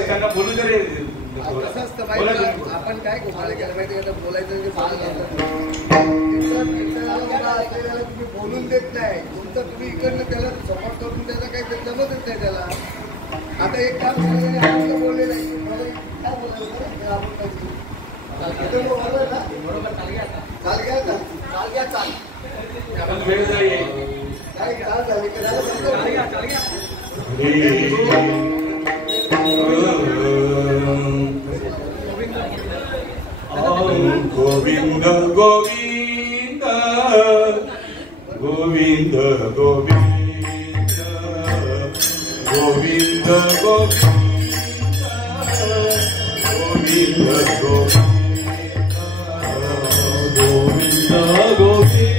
त्यांना बोलू तरी कसं असतं माहिती आपण काय गोष्ट केलं माहिती आता बोलायचं तुम्ही बोलून देत नाही तुमचं तुम्ही इकडनं त्याला सपोर्ट करून त्याचा काही जमतच नाही त्याला. आता एक काम झालं बोलले नाही काय बोलायचं चाल घ्या वेळ झाली काय चाल झाली गोविंद गोविंद गोविंद गोविंद गोविंद गोविंद गोविंद गोविंद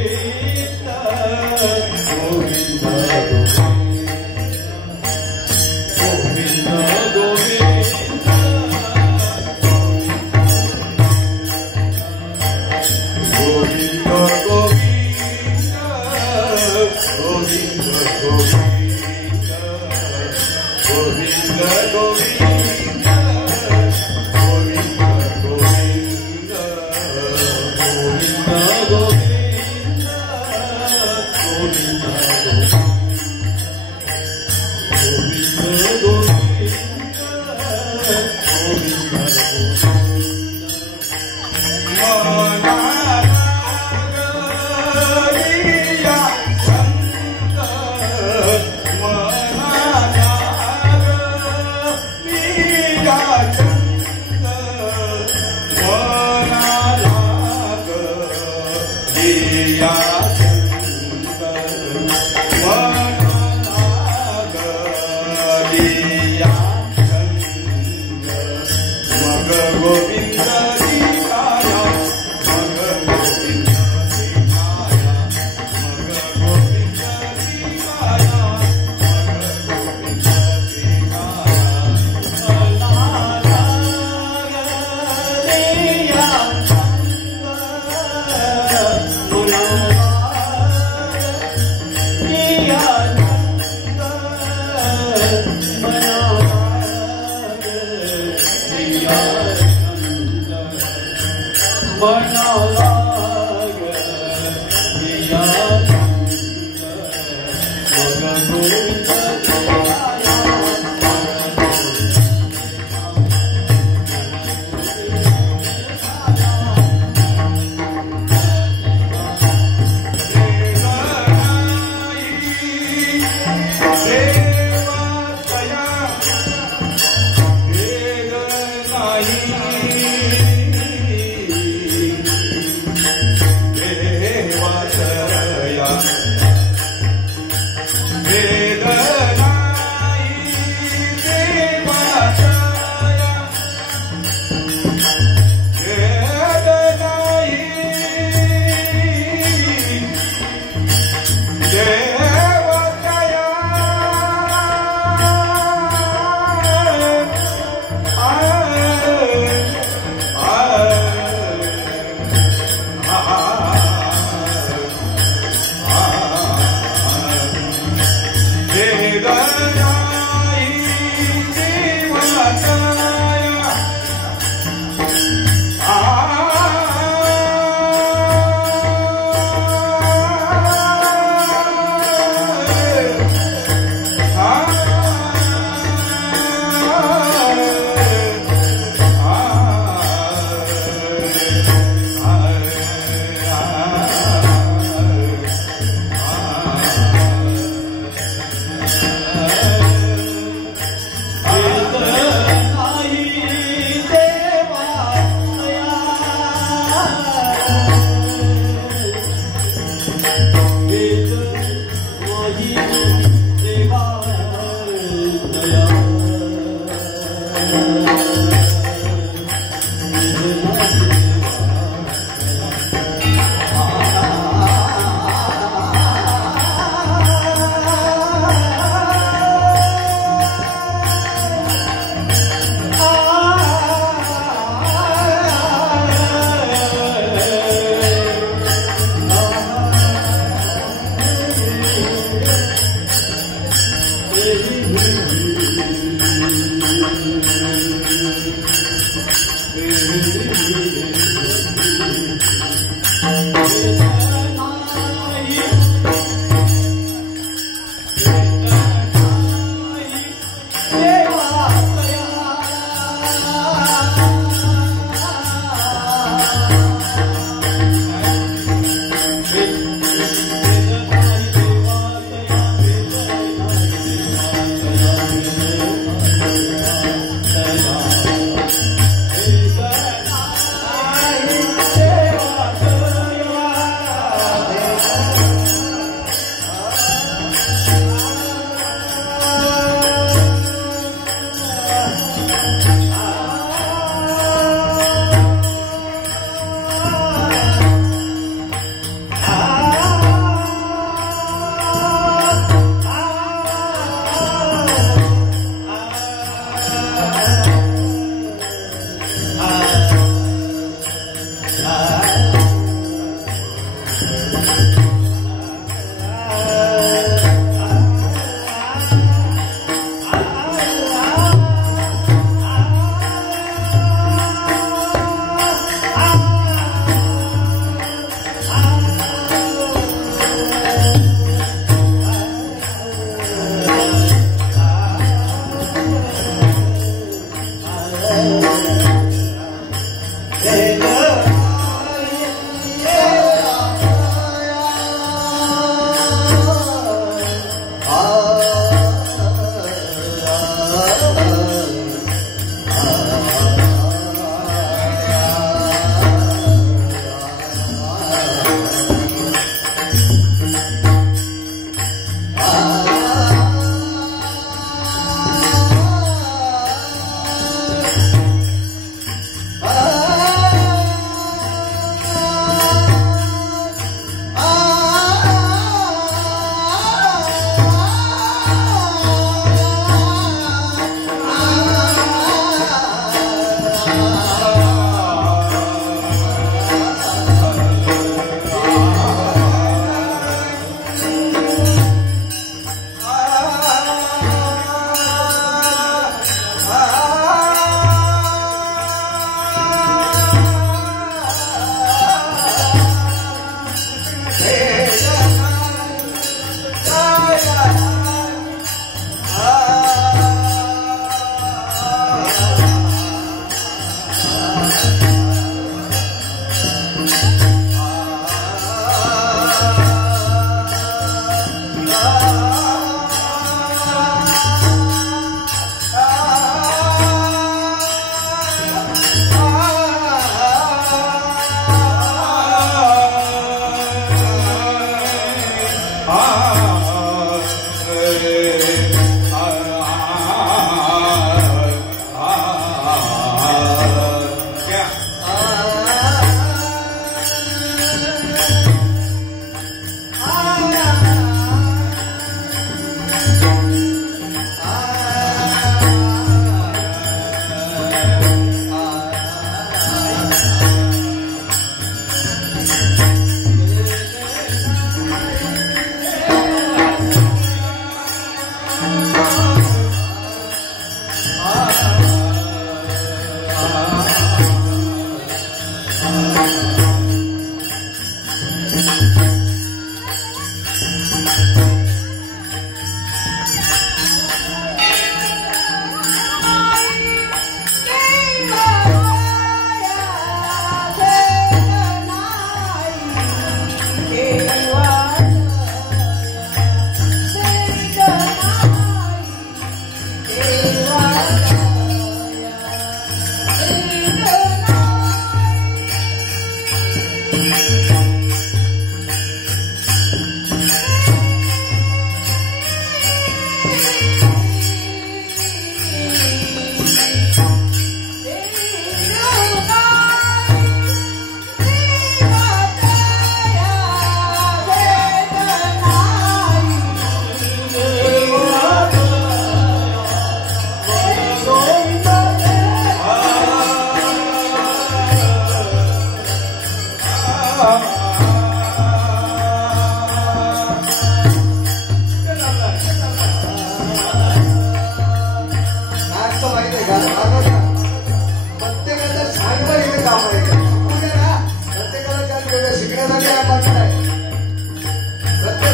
देवा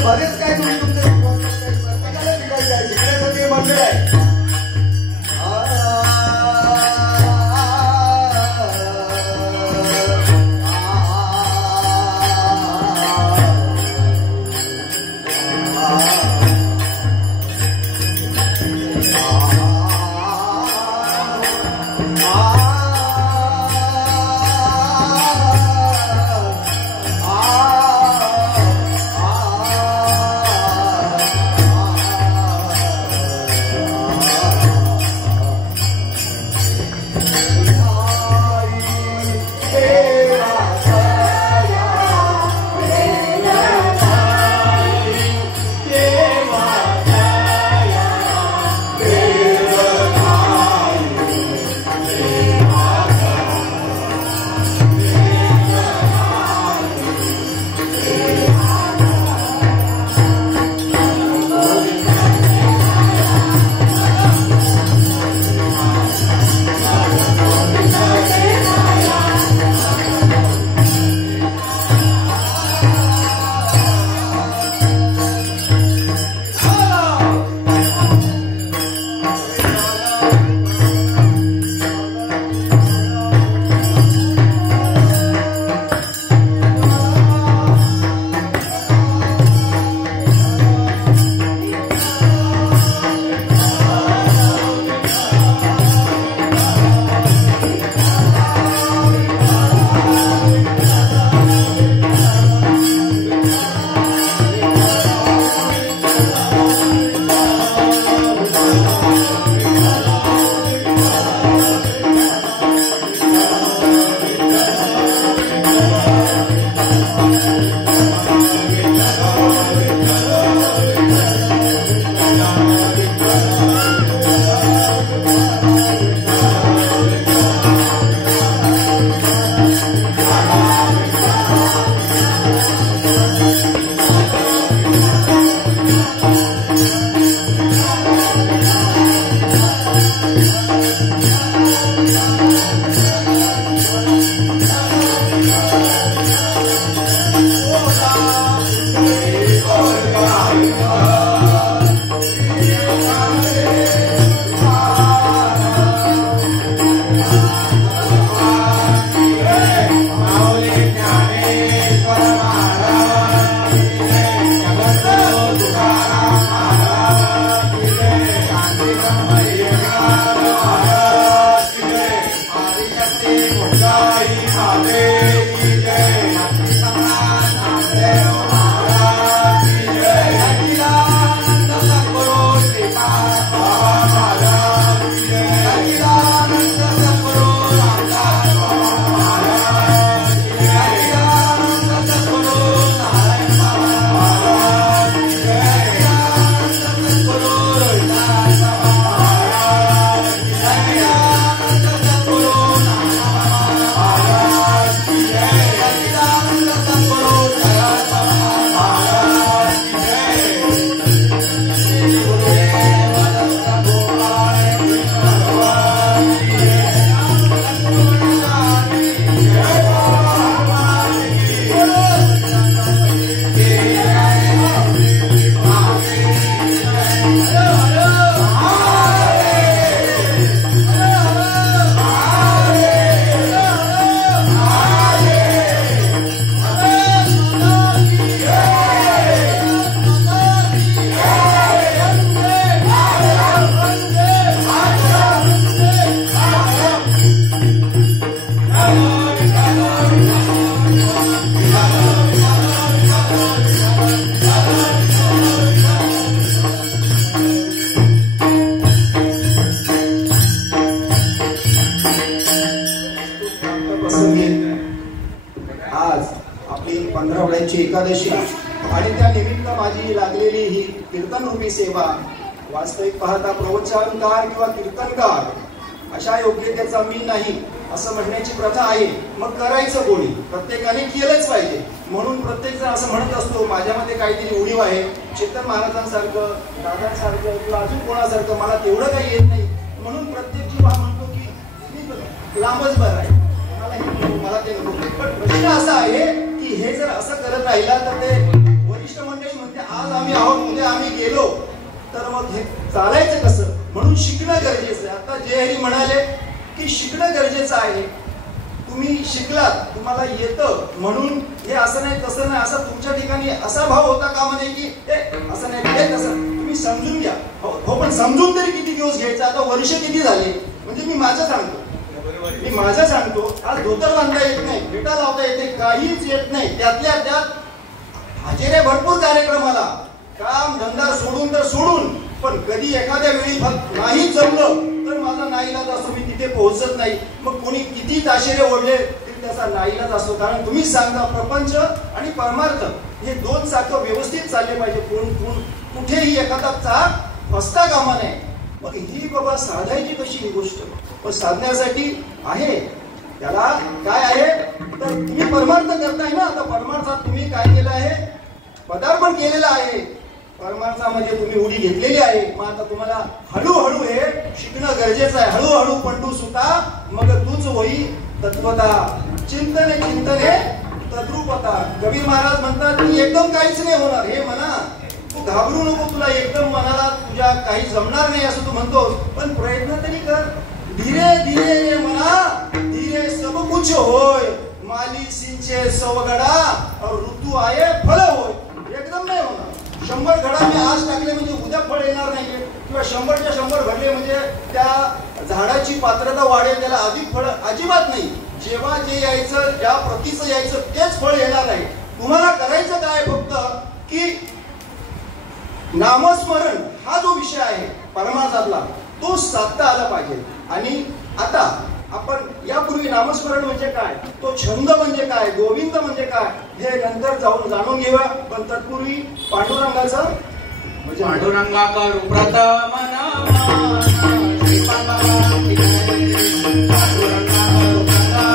बरेच काय तुम्ही तुमचे प्रत्येकाला शिकायचे आहे, शिकण्यासाठी मंदिर आहे. पंधरवड्याची एकादशी आणि त्या निमित्त माझी लागलेली ही कीर्तनरूपी सेवा वास्तविक पाहता प्रवचनकार किंवा कीर्तनकार अशा योग्यतेचा मी नाही असं म्हणण्याची प्रथा आहे. मग करायचं कोणी? प्रत्येकाने केलंच पाहिजे. म्हणून प्रत्येक जण असं म्हणत असतो माझ्यामध्ये काहीतरी उणीव आहे, चेतन महाराजांसारखं, दादांसारखं किंवा अजून कोणासारखं मला तेवढं काही येत नाही. म्हणून प्रत्येक जीव हा म्हणतो की मी लांबच बरं आहे, मला हे नको, मला ते नको. पण प्रश्न असा आहे की हे जर असं करत राहिला तर ते वरिष्ठ मंडळी म्हणते म्हणजे आज आम्ही आहोत उद्या आम्ही गेलो तर मग हे चालायचं कसं? म्हणून शिकणं गरजेचं आहे. आता जय हरी म्हणाले की शिकणं गरजेचं आहे. तुम्ही शिकलात, तुम्हाला येतं म्हणून हे असं नाही तसं नाही, असं तुमच्या ठिकाणी असा भाव होता कामा नये की हे असं नाही ते तसं. तुम्ही समजून घ्या. हो पण समजून तरी किती दिवस घ्यायचा? आता वर्ष किती झाले? म्हणजे मी माझं सांगतो. आज धोतर बांधता येत नाही, फेटा लावता येते, काहीच येत नाही. त्यातल्या त्यात हजेरे भरपूर कार्यक्रमाला, काम धंदा सोडून तर सोडून, पण कधी एखाद्या वेळी नाही जमलं तर माझा नाईलाज असतो, मी तिथे पोहोचत नाही. मग कोणी किती ताशेरे ओढले तरी त्याचा नाईलाज असतो. कारण तुम्ही सांगता प्रपंच आणि परमार्थ हे दोन चाकं व्यवस्थित चालले पाहिजे. कुठेही एखादा चाक फसता कामा नये. मग ही बाबा साधायची कशी ही गोष्ट? पण साधण्यासाठी आहे, त्याला काय आहे तर तुम्ही परमार्थ करताय ना. आता परमार्थात तुम्ही काय केलं आहे? पदार्पण केलेलं आहे. परमार्थामध्ये तुम्ही उडी घेतलेली आहे. मग आता तुम्हाला हळूहळू हे शिकणं गरजेचं आहे. हळूहळू पंडू सुता मग तूच होई तत्वता, चिंतने तद्रूपता. कबीर महाराज म्हणतात की एकदम काहीच नाही होणार. हे म्हणा, तू घाबरू नको, तुला एकदम मनाला तुझ्या काही जमणार नाही असं तू म्हणतोस, पण प्रयत्न तरी कर. धीरे धीरे म्हणा, धीरे सब कुछ होय, माली सिंचे सवगडा और ऋतू आये फळ होय. एकदम नाही होणार. 100 घडा मी आज टाकले म्हणजे उद्या फळ येणार नाही, किंवा 100च्या 100 भरले म्हणजे त्या झाडाची पात्रता वाढेल, त्याला अधिक फळ अजिबात नाही. जेव्हा जे यायचं, ज्या प्रतीचं यायचं तेच फळ येणार आहे. तुम्हाला करायचं काय फक्त की नामस्मरण हा जो विषय आहे परमार्थातला तो साधता आला पाहिजे. आणि आता आपण यापूर्वी नामस्मरण म्हणजे काय, तो छंद म्हणजे काय, गोविंद म्हणजे काय हे नंतर जाणून घेऊया. पण तत्पूर्वी पांडुरंगाचं म्हणजे पांडुरंगा करू प्रथम नाम श्रीपांडवा पांडुरंगा करू प्रथम नाम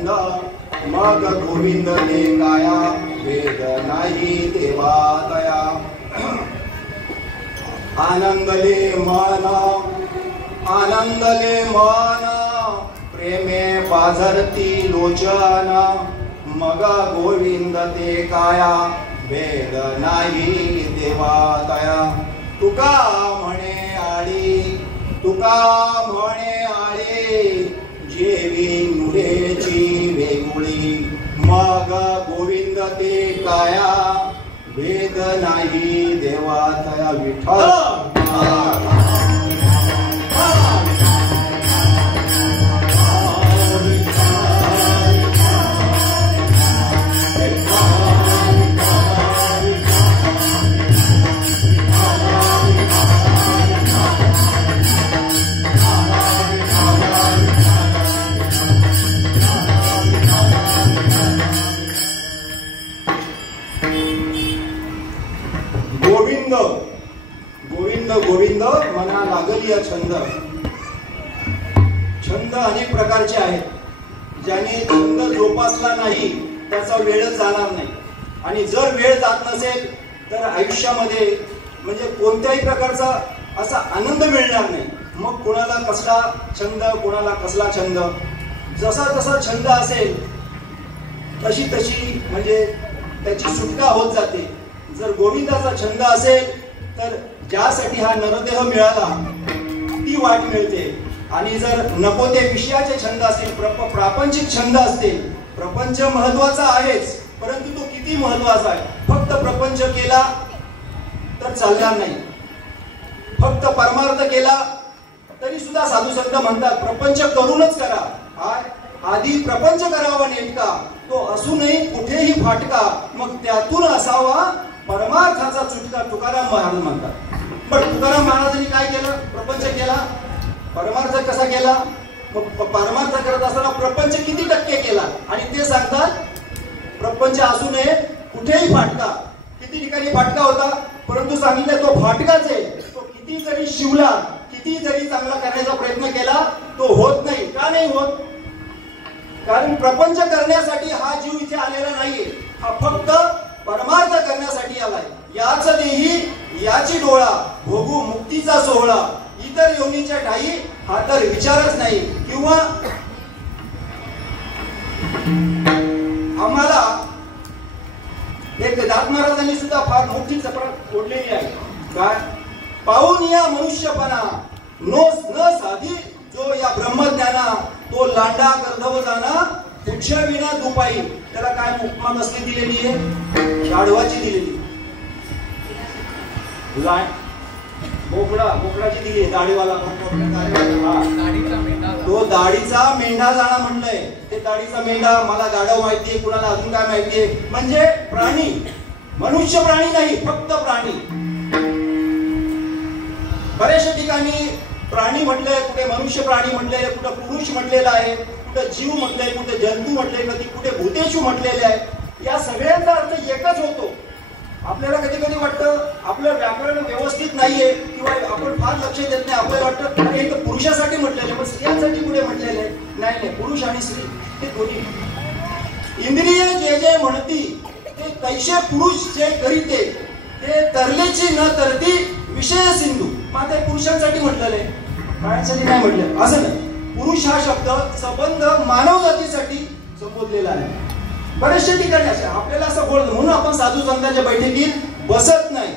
छंद मग गोविंद ते काया वेद नाही देवा दया आनंदले मन प्रेमे पाझरती लोचन मग गोविंद ते काया वेद नाही देवा दया तुका म्हणे आळी जेवी नुरेची वेगुळी मग गोविंद ते काया वेद नाही देवा दया विठ्ठल गोविंद मना लागली छंद अनेक प्रकारचे आहेत ज्याने छंद जोपासला नाही त्याचा वेळच जाणार नाही आणि जर वेळ जात नसेल तर आयुष्यामध्ये म्हणजे कोणत्याही प्रकारचा असा आनंद मिळणार नाही मग कोणाला कसला छंद कोणाला कसला छंद जसा जसा छंद असेल तशी म्हणजे त्याची सुटका होत जाते जर गोविंदाचा छंद असेल तर ज्यासाठी हा नरदेह मिळाला ती वाट मिळते आणि जर नको ते विषयाचे छंद असतील प्रापंचिक छंद असतील प्रपंच महत्वाचा आहेच परंतु तो किती महत्वाचा आहे फक्त प्रपंच केला तर चालणार नाही फक्त परमार्थ केला तरी सुद्धा साधू संत म्हणतात प्रपंच करूनच करा आधी प्रपंच करावा नेटका तो असूनही कुठेही फाटका मग त्यातून असावा परमार्थाचा चुटका तुकाराम महाराज म्हणतात पण तुकाराम महाराजांनी काय केलं प्रपंच केला परमार्थ कसा केला मग परमार्थ करत असताना प्रपंच किती टक्के केला आणि ते सांगतात प्रपंच असू नये कुठेही फाटका किती ठिकाणी फाटका होता परंतु सांगितलं तो फाटकाच आहे तो किती जरी शिवला किती जरी चांगला करण्याचा प्रयत्न केला तो होत नाही का नाही होत कारण प्रपंच करण्यासाठी हा जीव इथे आलेला नाहीये हा फक्त परमार्थ करण्यासाठी आलाय याच देही याची डोळा भोगू मुक्तीचा सोहळा इतर योनीच्या ठाई हा तर विचारच नाही किंवा आम्हाला एक दात महाराजांनी सुद्धा फार मोठी चपराक ओढलेली आहे काय पाहून या मनुष्यपणा न साधी जो या ब्रह्मज्ञाना तो लांडा गर्धव जाना पुढच्या विना दुपाई त्याला काय उपमा कसली दिलेली आहे गाढवाची दिलेली बोकडाची दिली दाढीवाला तो दाढीचा मेंढा जाणा म्हणलंय ते दाढीचा मेंढा मला गाढव माहितीये कुणाला अजून काय माहितीये म्हणजे प्राणी मनुष्य प्राणी नाही फक्त प्राणी बऱ्याचशा ठिकाणी प्राणी म्हटलंय कुठे मनुष्य प्राणी म्हटलंय कुठे पुरुष म्हटलेला आहे कुठे जीव म्हटलंय कुठे जंतू म्हटलंय कधी कुठे भूतेषु म्हटलेले आहे या सगळ्यांचा अर्थ एकच होतो आपल्याला कधी कधी वाटतं आपलं व्याकरण व्यवस्थित नाहीये किंवा आपण फार लक्ष देत नाही आपल्याला वाटतं अरे हे पुरुषासाठी म्हटलेलं पण स्त्रियांसाठी कुठे म्हटलेलं आहे नाही पुरुष आणि स्त्री हे दोन्ही इंद्रिय जे जे म्हणती ते तैसे पुरुष जे करीते ते तरलेची न तरती विषय सिंधू मग ते पुरुषांसाठी म्हटलेलं आहे बाळांसाठी नाही म्हटलं असं नाही पुरुष हा शब्द संबंध मानव जातीसाठी संबोधलेला आहे बरेचशा ठिकाणी असे आपल्याला असं बोलत म्हणून आपण साधू संतांच्या बैठकीत बसत नाही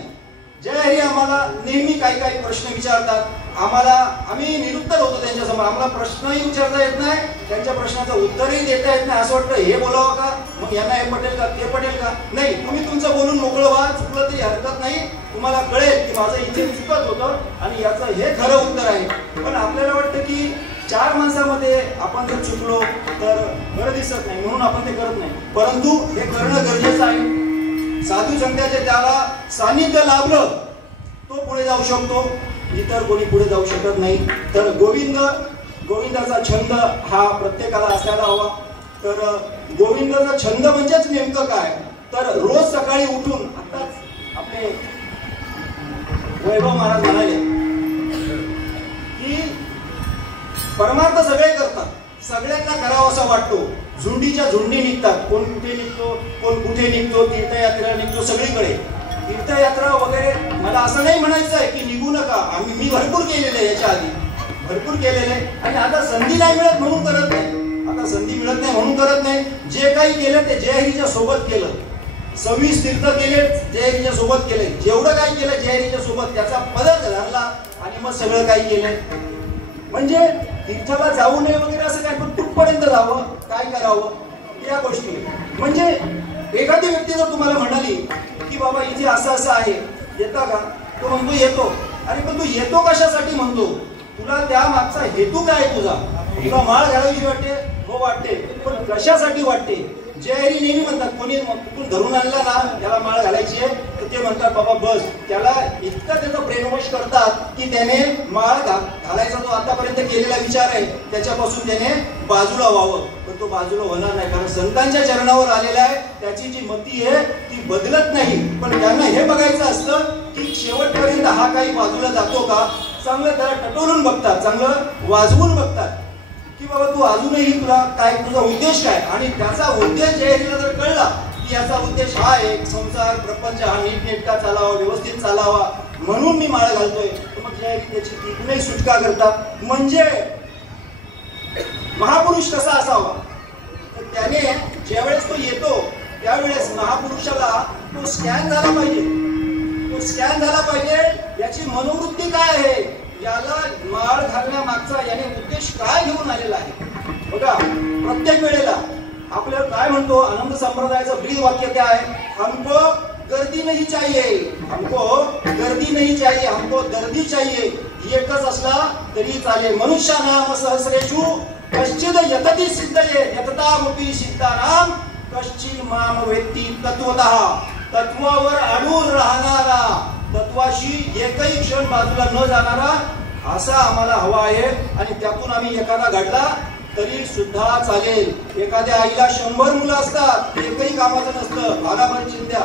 जय हरी आम्हाला नेहमी काही प्रश्न विचारतात आम्ही निरुत्तर होतो त्यांच्या समोर आम्हाला प्रश्नही विचारता येत नाही त्यांच्या प्रश्नाचं उत्तरही देता येत नाही असं वाटतं हे बोलावं का मग यांना हे पटेल का ते पटेल का नाही तुम्ही तुमचं बोलून मोकळं व्हा चुकलं तरी हरकत नाही तुम्हाला कळेल की माझं इथे चुकत होतं आणि याचं हे खरं उत्तर आहे पण आपल्याला वाटतं की 4 माणसामध्ये आपण जर चुकलो तर बरं दिसत नाही म्हणून आपण ते करत नाही परंतु हे करणं गरजेचं आहे साधू संतांचे त्याला सानिध्य लाभलं तो पुढे जाऊ शकतो इतर कोणी पुढे जाऊ शकत नाही तर गोविंदाचा छंद हा प्रत्येकाला असायला हवा तर गोविंदाचा छंद म्हणजेच नेमकं काय तर रोज सकाळी उठून आताच आपले वैभव महाराज म्हणाले की परमार्थ सगळे करतात सगळ्यांना करावा असा वाटतो झुंडीच्या झुंडी निघतात. कोण कुठे निघतो, कोण कुठे निघतो, तीर्थयात्रा निघतो सगळीकडे. तीर्थयात्रा वगैरे मला असं नाही म्हणायचं आहे की निघू नका. मी भरपूर केलेलं आहे, याच्या आधी भरपूर केलेलं आहे. आणि आता संधी नाही मिळत म्हणून करत नाही. आता संधी मिळत नाही म्हणून करत नाही. जे काही केलं ते जयहरीच्या सोबत केलं. 26 तीर्थ केले, जयहरीच्या सोबत केले. जेवढं काही केलं जयहरीच्या सोबत त्याचा पदर धरला आणि मग सगळं काही केलंय. म्हणजे तीर्थाला जाऊ नये वगैरे असं काय, पण कुठपर्यंत जावं, काय करावं या गोष्टी. म्हणजे एखादी व्यक्ती जर तुम्हाला म्हणाली की बाबा इथे असं असं आहे, येता का? तो म्हणतो येतो. अरे पण तू येतो कशासाठी म्हणतो? तुला त्या मागचा हेतू काय तुझा? तुला माळ घालायची वाटते? हो वाटते, पण कशासाठी वाटते? जयहरी नेहमी म्हणतात, कोणी कुठून धरून आणला ना त्याला माळ घालायची आहे तर ते म्हणतात बाबा बस. त्याला इतकं त्याचं ब्रेनवॉश करतात की त्याने माळ घालायचा जो आतापर्यंत केलेला विचार आहे त्याच्यापासून त्याने बाजूला व्हावं. पण तो बाजूला होणार नाही, कारण संतांच्या चरणावर आलेला आहे. त्याची जी मती आहे ती बदलत नाही. पण त्यांना हे बघायचं असतं की शेवटपर्यंत हा काही बाजूला जातो का. चांगलं त्याला टटोलून बघतात, चांगलं वाजवून बघतात की बाबा तू अजूनही तुला काय, तुझा उद्देश काय. आणि त्याचा उद्देश जयहरीला जर कळला की याचा उद्देश हा आहे, संसार प्रपंच हा नीटनेटका चालावा, व्यवस्थित चालावा म्हणून मी माळ घालतोय, तर मग जयहरी त्याची तिथूनही सुटका करतात. म्हणजे महापुरुष कसा असावा, तर त्याने ज्यावेळेस तो येतो त्यावेळेस महापुरुषाला तो स्कॅन झाला पाहिजे. तो स्कॅन झाला पाहिजे याची मनोवृत्ती काय आहे, याला माळ घालण्यामागचा याने उद्देश काय घेऊन आलेला आहे. बघा प्रत्येक वेळेला आपल्याला काय म्हणतो, आनंद संप्रदायाचं ब्रीद वाक्य काय आहे, हमको गर्दी नहीं चाहिए, हमको गर्दी नहीं चाहिए, हमको दर्दी चाहिए. एकच असला तरी चालेल. मनुष्य नाम सहस्रेषु कश्चिद यतती सिद्धये यततामपि सिद्धानाम कश्चिद माम वेत्ती तत्वतः. तत्वावर अडून राहणारा, तत्वाशी एकही क्षण बाजूला न जाणारा असा आम्हाला हवा आहे. आणि त्यातून आम्ही एखादा घडला तरी सुद्धा चालेल. एखाद्या आईला 100 मुलं असतात, एकही कामाचं नसतं, भाराभर चिंध्या,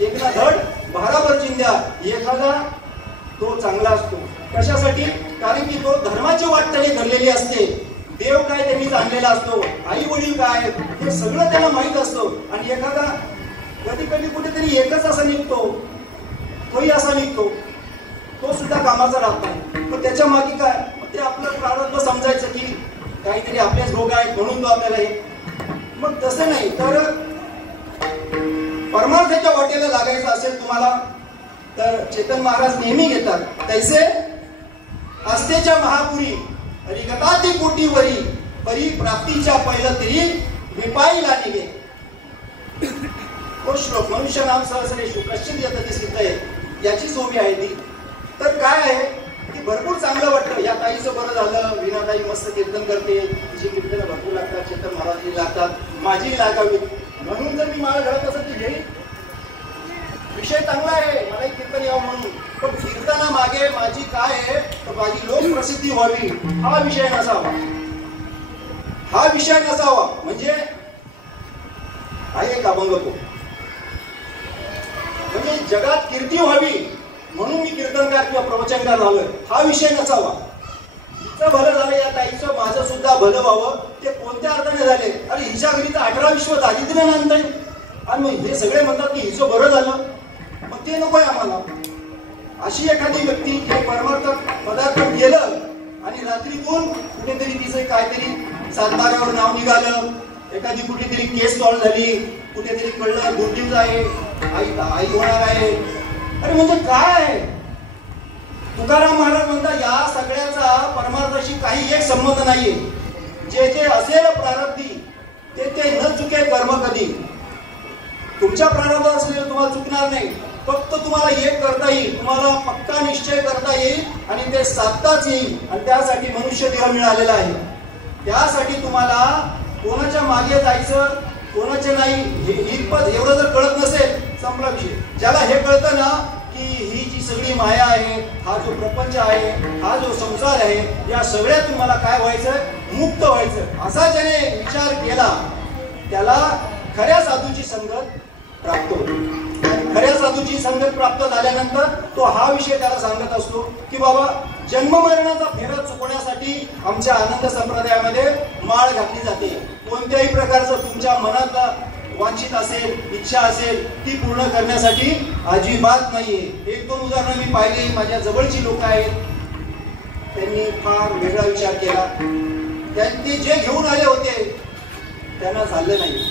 एक ना धड भाराभर चिंध्या. एखादा तो चांगला असतो. कशासाठी? कारण की तो धर्माची वाट त्याने धरलेली असते. देव काय त्यांनी जाणलेला असतो, आई वडील काय हे सगळं त्यांना माहीत असतं. आणि एखादा कधी कधी कुठेतरी एकच असा निघतो, तोही असा निघतो, तो सुद्धा कामाचा राहत नाही. पण त्याच्या मागे काय, ते आपलं प्रारब्ध समजायचं की काहीतरी आपलेच भोग आहेत म्हणून तो आपल्याला हे. मग तसं नाही, तर परमार्थाच्या वाटेला लागायचं असेल तुम्हाला तर चेतन महाराज नेहमी घेतात, तैसे आस्थेच्या महापुरी रिगताती कोटीवरी परी प्राप्तीच्या पहिलं तरी विपाईला निघे. तो श्लोक मनुष्य नाम सहस्रेषु कश्चिद यतती सिद्धये याची सोबी आहे ती. तर काय आहे की भरपूर चांगलं वाटतं. या ताईचं बरं झालं, वीणाताई मस्त कीर्तन करते, तिची कीर्तनं भरपूर लागतात, चेतन महाराजही लागतात, माझी लागावी म्हणून जर मी माळ घालत असत की हे विषय चांगला आहे, मला कीर्तन यावं म्हणून. पण कीर्तना मागे माझी काय आहे, तर माझी लोकप्रसिद्धी व्हावी हा विषय नसावा. हा विषय नसावा म्हणजे आहे एक अभंग तो, म्हणजे जगात कीर्ती व्हावी म्हणून मी कीर्तनकार किंवा प्रवचनकार झालोय हा विषय नसावा. हिचं भलं झालं, या ताईचं माझं सुद्धा भलं व्हावं. ते कोणत्या अर्थाने झाले, अरे हिच्या घरी तर 18 विश्व दारिद्र्य नाही. आणि मग हे सगळे म्हणतात की हिचं बरं झालं, मग ते नकोय आम्हाला. अशी एखादी व्यक्ती जे परमार्थ पदार्थ गेलं आणि रात्रीतून कुठेतरी तिचं काहीतरी सातबाऱ्यावर नाव निघालं, एखादी कुठेतरी केस सॉल्व्ह झाली, कुठेतरी कळलं गुडन्यूज आहे, आई होणार आहे. अरे म्हणजे काय आहे, तुकाराम महाराज म्हणतात या सगळ्याचा परमार्थाशी काही एक संबंध नाहीये. जे जे असेल प्रारब्धी ते ते न चुके कर्म कधी. तुमच्या प्रारब्धात असलेलं तुम्हाला चुकणार नाही. फक्त तुम्हाला एक करता येईल, तुम्हाला पक्का निश्चय करता येईल आणि ते साधताच येईल. आणि त्यासाठी मनुष्य देह मिळालेला आहे. त्यासाठी तुम्हाला कोणाच्या मागे जायचं, कोणाचे नाही एवढं जर कळत नसेल संपला विषय. ज्याला हे कळतं ना की ही जी सगळी माया आहे, हा जो प्रपंच आहे, हा जो संसार आहे, या सगळ्यातून मला काय व्हायचं, मुक्त व्हायचं, असा ज्याने विचार केला त्याला खऱ्या साधूची संगत प्राप्त होते. खऱ्या साधूची संगत प्राप्त झाल्यानंतर तो हा विषय त्याला सांगत असतो की बाबा जन्ममरणाचा फेरा चुकवण्यासाठी आमच्या आनंद संप्रदायामध्ये माळ घातली जाते. कोणत्याही प्रकारचं तुमच्या मनातला वांछित असेल, इच्छा असेल ती पूर्ण करण्यासाठी अजिबात नाहीये. एक दोन उदाहरणं मी पाहिली. माझ्या जवळची लोक आहेत, त्यांनी फार वेगळा विचार केला. त्यांनी जे घेऊन आले होते त्यांना झालं नाही.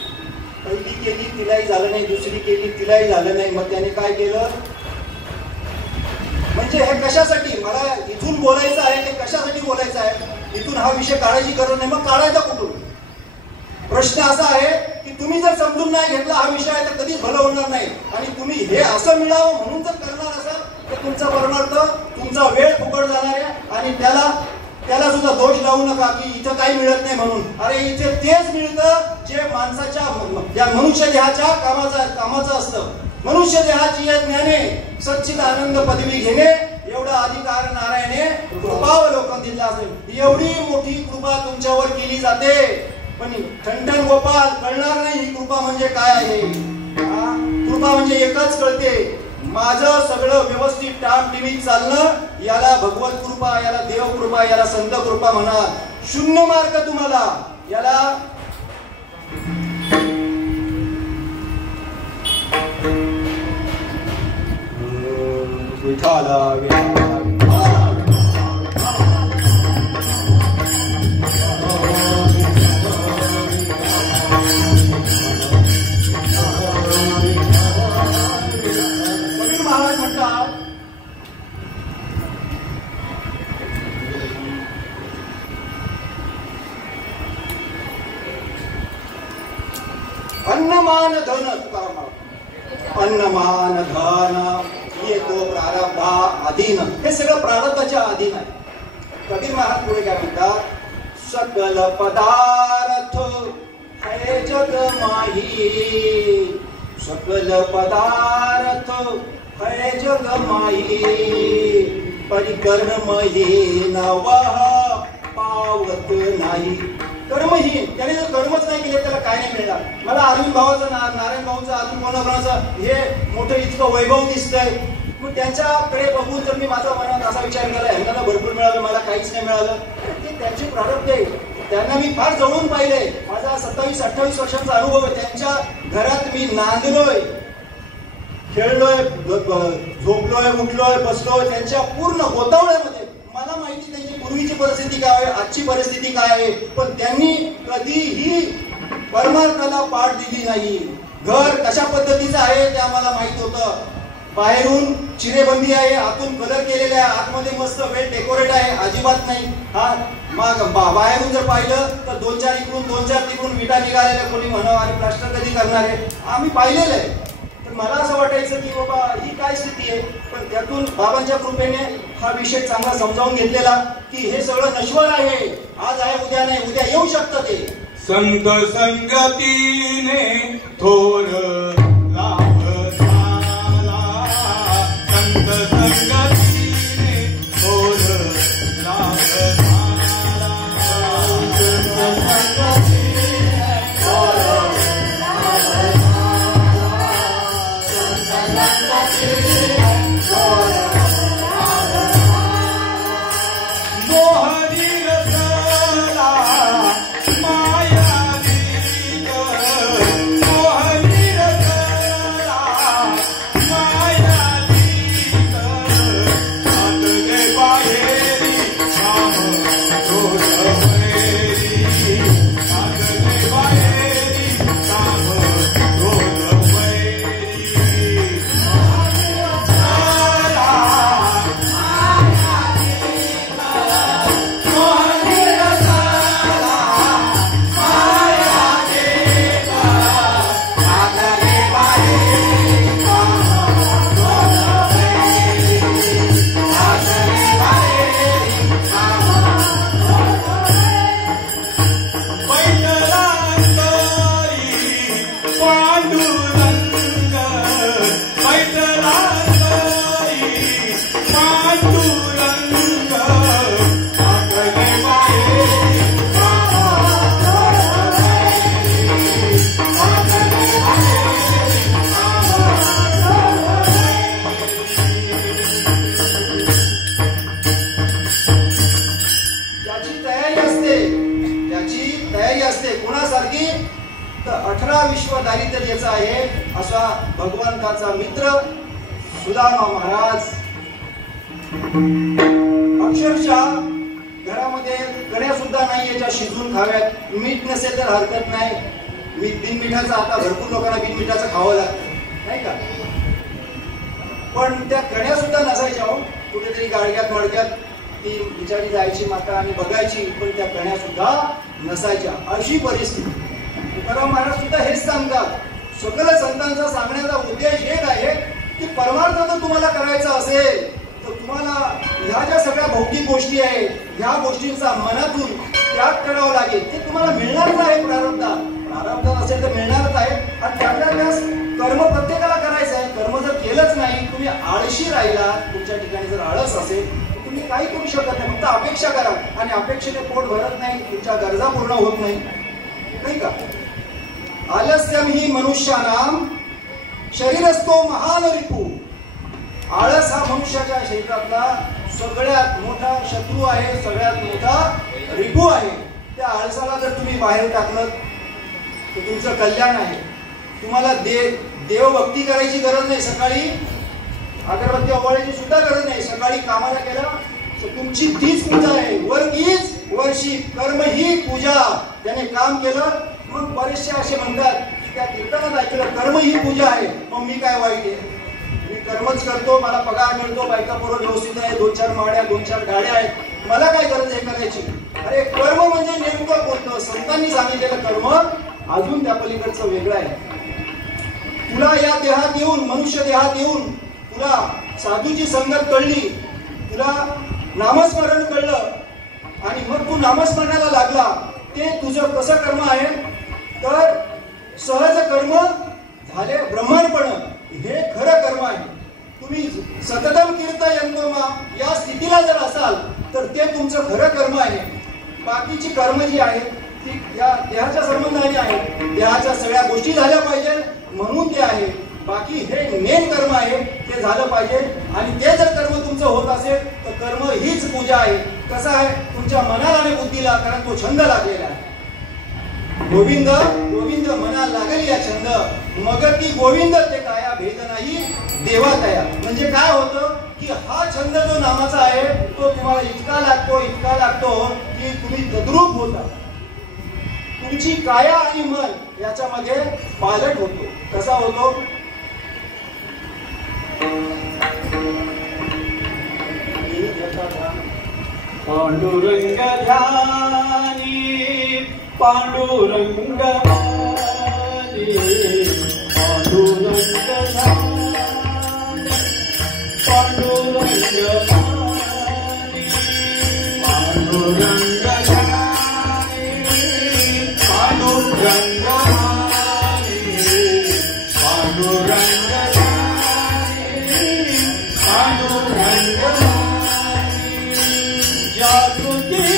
पहिली केली तिलाही झालं नाही, दुसरी केली तिलाही झालं नाही. मग त्याने काय केलं, म्हणजे हे कशासाठी, मला इथून बोलायचं आहे, ते कशासाठी बोलायचं आहे, इथून हा विषय काढायची गरज नाही. मग काढायचा कुठून? प्रश्न असा आहे की तुम्ही जर समजून नाही घेतला हा विषय तर कधीच भलं होणार नाही. आणि तुम्ही हे असं मिळावं म्हणून जर करणार असाल तर तुमचा परमार्थ, तुमचा वेळ फुकट जाणार आहे. आणि त्याला सुद्धा दोष लावू नका की इथं काही मिळत नाही म्हणून. अरे इथे तेच मिळतं जे माणसाच्या, या मनुष्य देहाच्या कामाचं असतं. मनुष्य देहाची ज्ञाने सच्चित आनंद पदवी घेणे एवढा अधिकार नारायणे कृपावलोकन दिला असेल. एवढी मोठी कृपा तुमच्यावर केली जाते, पण ठणठण गोपाल कळणार नाही ही कृपा म्हणजे काय आहे. कृपा म्हणजे एकच कळते, माझं सगळं व्यवस्थित टामटिमीत चालणं, याला भगवत कृपा, याला देव कृपा, याला संत कृपा म्हणा. शून्य मार्ग तुम्हाला, याला विठाला महाराज म्हणतात, अन्नमान धन, अन्नमान धन येतो प्रारब्धा अधीन. हे सगळं प्रारब्धाच्या अधीन आहे. कबीर महाराज पुढे काय म्हणतात, सकल पदार्थ है जग माही, सकल पदार्थ है जग माही, परिकर्म ही नवह पावत नाही. कर्महीन, त्याने जर कर्मच नाही केले त्याला काय नाही मिळणार. मला अरविंद भावाचं, नारायण भाऊचं, अजून कोणाकोणाचं हे मोठं इतकं वैभव दिसतंय, मग त्यांच्याकडे बघून जर मी माझा मनात असा विचार केला ह्यांना भरपूर मिळालं, मला काहीच नाही मिळालं, ते त्यांची प्रारब्ध आहे. त्यांना मी फार जवळून पाहिलंय. माझा 27-28 वर्षांचा अनुभव आहे. त्यांच्या घरात मी नांदलोय, खेळलोय, झोपलोय, उठलोय, बसलोय त्यांच्या पूर्ण गोतावळ्यामध्ये. मला माहिती त्यांची पूर्वीची परिस्थिती काय आहे, आजची परिस्थिती काय आहे, पण त्यांनी कधीही परमार्थाला पाठ दिली नाही. घर कशा पद्धतीचं आहे ते आम्हाला माहित होतं. बाहेरून चिरेबंदी आहे, आतून कलर केलेला आहे, आतमध्ये मस्त वेल डेकोरेट आहे, अजिबात नाही. हा मग बाहेरून जर पाहिलं तर 2-4 इकडून 2-4 तिकडून विटा निघालेल्या कोणी म्हणावं आणि प्लास्टर कधी करणार आहे, आम्ही पाहिलेलं आहे. तर मला असं वाटायचं की बाबा ही काय स्थिती आहे, पण त्यातून बाबांच्या कृपेने हा विषय चांगला समजावून घेतलेला की हे सगळं नश्वर आहे, आज आहे उद्या नाही, उद्या येऊ शकतं. ते संत संगतीने थोर लाभ झाला, संत संगतीने थोर लाभ झाला, संत संगतीने थोर लाभ झाला, संत संगतीने थोर लाभ झाला. मोहनी रसला माया मोहनी रसला तर 18 विश्व दारिद्र्य ज्याचा आहे असा भगवंताचा मित्र सुदामा महाराज अक्षरशः घरामध्ये कण्या सुद्धा नाही याच्या शिजून खाव्यात, मीठ नसेल तर हरकत नाही, बिन मिठाचं आता भरपूर लोकांना बिन मिठाचं खावं लागतं नाही का, पण त्या कण्या सुद्धा नसायच्या हो. कुठेतरी गाडग्यात मडक्यात ती बिचारी जायची माता आणि बघायची, पण त्या कण्या सुद्धा नसायच्या, अशी परिस्थिती. तुकाराम महाराज सुद्धा हेच सांगतात. सकल संतांचा सांगण्याचा उद्देश एक आहे की परमार्थ जर तुम्हाला करायचा असेल तर तुम्हाला ह्या ज्या सगळ्या भौतिक गोष्टी आहेत ह्या गोष्टींचा मनातून त्याग करावा लागेल. ते तुम्हाला मिळणारच आहे. प्रारब्ध नसेल तर मिळणारच आहे. आणि त्यातल्या त्यास कर्म प्रत्येकाला करायचं आहे. कर्म जर केलंच नाही, तुम्ही आळशी राहिला, तुमच्या ठिकाणी जर आळस असेल तर तुम्ही काही करू शकत नाही. फक्त अपेक्षा करा आणि अपेक्षेने पोट भरत नाही, तुमच्या गरजा पूर्ण होत नाही का. आलस्यम ही मनुष्यानाम शरीरस्थो महान रिपू. आळस हा मनुष्याच्या शरीरातला सगळ्यात मोठा शत्रू आहे, सगळ्यात मोठा रिपू आहे. त्या आळसाला जर तुम्ही बाहेर टाकलं तर तुमचं कल्याण आहे. तुम्हाला देवभक्ती करायची गरज नाही, सकाळी अगरबत्ती ओवाळायची सुद्धा गरज नाही. सकाळी कामाला गेला तर तुमची तीच पूजा आहे. वर्क इज वर्शिप, कर्म ही पूजा. त्याने काम केलं. मग बरेचसे असे म्हणतात की त्या कीर्तनात ऐकलं कर्म ही पूजा आहे, मग मी काय वाईट आहे, मी कर्मच करतो, मला पगार मिळतो, बायका पोरं व्यवस्थित आहे, 2-4 माड्या 2-4 गाड्या आहेत, मला काय गरज आहे करायची. अरे कर्म म्हणजे नेमकं कोणतं? संतांनी सांगितलेलं कर्म अजून त्या पलीकडचं वेगळं आहे. तुला या देहात येऊन, मनुष्य देहात येऊन तुला साधूची संगत कळली, तुला नामस्मरण कळलं आणि मग तू नामस्मरणाला लागला. ते तुझं कसं कर्म आहे तर सहज कर्म झाले ब्रह्मार्पण, हे खरं कर्म आहे. तुम्ही सततम कीर्तयन्तोमा या स्थितीला जर असाल तर ते तुमचं खरं कर्म आहे. बाकीची कर्म जी आहेत ती या देहाच्या संबंधाने आहे. देहाच्या सगळ्या गोष्टी झाल्या पाहिजे म्हणून ते आहे. बाकी हे मेन कर्म आहे, ते झालं पाहिजे. आणि ते जर कर्म तुमचं होत असेल तर कर्म हीच पूजा आहे. कसं आहे? तुमच्या मनाला आणि बुद्धीला, कारण तो छंद लागलेला आहे. गोविंद गोविंद मनाला लागेल या छंद, मग ती गोविंद ते काया भेद नाही देवा तया. म्हणजे काय होतं की हा छंद जो नामाचा आहे तो तुम्हाला इतका लागतो की तुम्ही तद्रूप होता. तुमची काया आणि मन याच्यामध्ये पालट होतो. कसा होतो? पांडुरंग ध्यानी पांडुरंग ध्यानी पांडुरंग ध्यानी पांडुरंग ध्यानी पांडुरंग ध्यानी पांडुरंग ध्यानी पांडुरंग ध्यानी पांडुरंग जागृती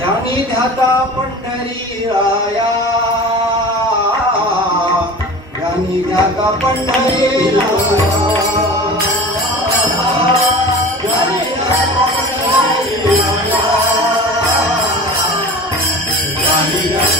ध्यानी ध्याता पंढरी राया, ध्यानी ध्याता पंढरी राया, ध्यानी ध्याता पंढरी राया, ध्यानी ध्याता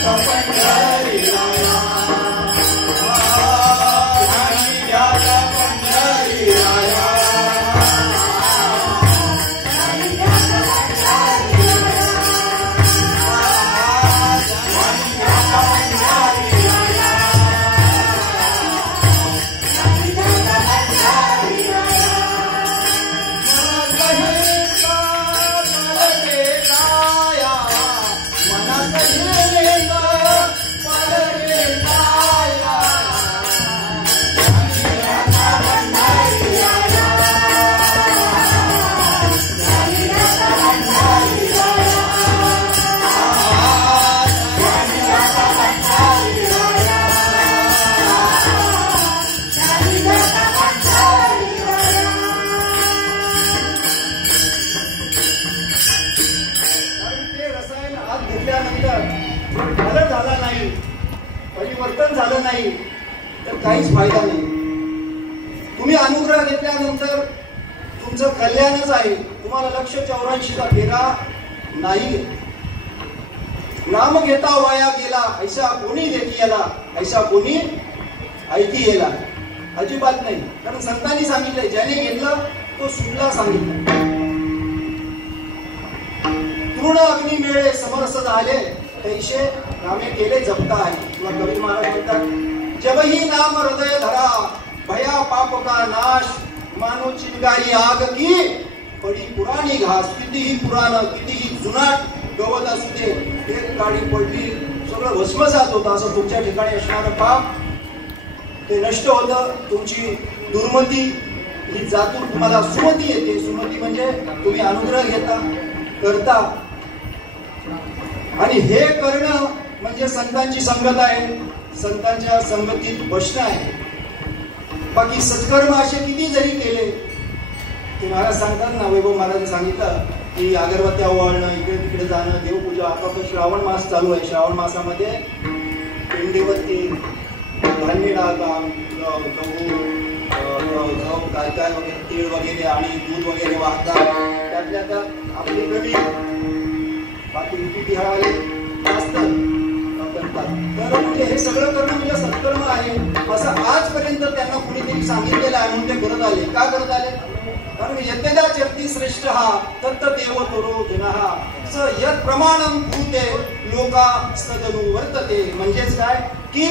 परिवर्तन झालं नाही तर काहीच फायदा नाही. तुम्ही अनुग्रह घेतल्यानंतर तुमचं कल्याणच आहे. तुम्हाला 184चा फेरा नाही. नाम घेता वाया गेला ऐसा कोणी देखी याला, ऐसा कोणी ऐकी येला. अजिबात नाही. कारण संतांनी सांगितलंय ज्याने घेतलं तो सुटला सांगितलं. तृण अग्नी मिळे समरस झाले तैसे नामे केले जपता आहे. किंवा कवी महाराज म्हणतात जबही नाम हृदय धरा भया पाप का नाश मानो चिंगारी आग की पडी पुराणी घास. कितीही पुराण कितीही जुनाट गवत असू दे एक काळी पडली सगळं भस्मसात होतं. असं तुमच्या ठिकाणी असणारं पाप ते नष्ट होतं. तुमची दुर्मती ही जातून तुम्हाला सुमती येते. सुमती म्हणजे तुम्ही अनुग्रह घेता करता आणि हे करणं म्हणजे संतांची संगत आहे. संतांच्या संगतीत बसणं आहे. बाकी सत्कर्म असे किती जरी केले ते महाराज सांगतात ना. वैभव महाराज सांगितलं की अगरबत्त्या ओवाळणं इकडे तिकडे जाणं देवपूजा. आता तो श्रावण मास चालू आहे. श्रावण मासामध्ये पिंडीवरती धान्य डाळकाम गहू काय काय वगैरे तीळ वगैरे आणि दूध वगैरे वाहतात. त्यातल्या त्यात आपली कमी बाकी किती हळाले जास्त करतात. तर म्हणजे हे सगळं करणं म्हणजे सत्कर्म आहे असं आजपर्यंत त्यांना कुणीतरी सांगितलेलं आहे म्हणून ते करत आले. का करत आले? कारण यज्ञदा चरती श्रेष्ठ हा तत्त देव तोरो जनहा स यत् प्रमाणम भूते लोका सदनु वर्तते. म्हणजेच काय की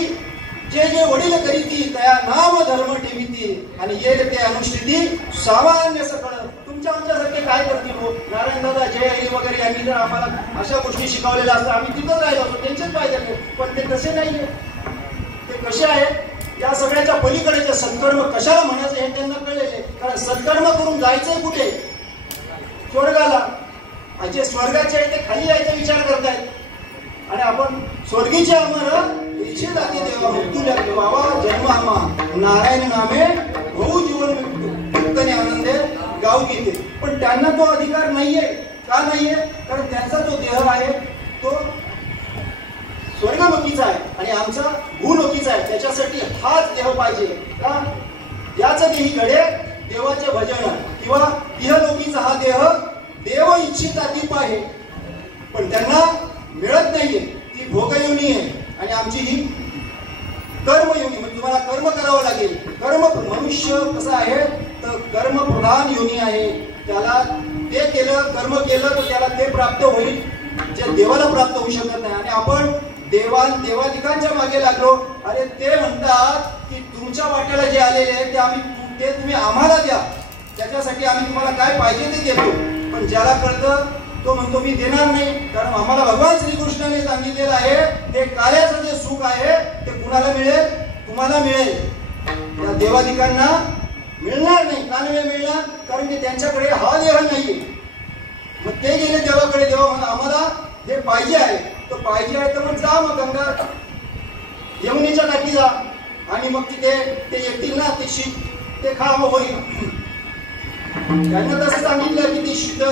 जे जे वडील करीती त्या नाम धर्म ठेवीती आणि येईल ते अनुष्ठिती सामान्य सकळ. तुमच्या आमच्यासारखे काय करतील हो? नारायण दादा जय हरी वगैरे यांनी जर आम्हाला अशा गोष्टी शिकवलेल्या असतात आम्ही तिथंच राहिलो असतो. त्यांचेच पाहिजे. पण ते तसे नाहीये. ते कसे आहेत? या सगळ्याच्या पलीकडेचे सत्कर्म कशाला म्हणायचं हे त्यांना कळलेले. कारण सत्कर्म करून जायचंय कुठे? स्वर्गाला. जे स्वर्गाचे आहे ते खाली यायचा विचार करतायत आणि आपण स्वर्गीचे अमर इच्छे जाती देवा मृत्यूला बाबा जन्म आमा नारायण नामे बहु जीवन मुक्तने आनंदे गाव गीते. पण त्यांना तो अधिकार नाहीये. का नाहीये? कारण त्यांचा जो देह आहे तो स्वर्गलोकीचा आहे आणि आमचा भूलोकीचा आहे. त्याच्यासाठी हाच देह पाहिजे. का? याच देही घडे देवाचे भजन किंवा इहलोकीचा हा देह देव इच्छिता दीप आहे. पण त्यांना मिळत नाहीये. ती भोगयोनी आहे आणि आमची ही कर्मयोनी. म्हणजे तुम्हाला कर्म करावं लागेल. कर्म मनुष्य कसं आहे तर कर्मप्रधान योनी आहे. त्याला ते केलं कर्म केलं तर त्याला ते प्राप्त होईल जे देवाला प्राप्त होऊ शकत नाही. आणि आपण देवादिकांच्या मागे लागलो. अरे ते म्हणतात की तुमच्या वाट्याला जे आलेले आहे ते तुम्ही आम्हाला द्या. त्याच्यासाठी आम्ही तुम्हाला काय पाहिजे ते देतो. पण ज्याला कळतं तो म्हणतो मी देणार नाही. कारण आम्हाला भगवान श्रीकृष्णाने सांगितलेलं आहे हे कार्याचं जे सुख आहे ते कुणाला मिळेल? तुम्हाला मिळेल. त्या देवादिकांना मिळणार नाही. का नाही मिळणार? कारण की त्यांच्याकडे हा देह नाहीये. मग ते गेले देवाकडे. देवा म्हणा आम्हाला हे पाहिजे आहे. तो पाहिजे आहे तर मग जा मग गंगा यमुनेच्या टाकी जा आणि मग तिथे ते येतील ना ते शीत ते खावं होईल. त्यांना तसं सांगितलं की ते शीत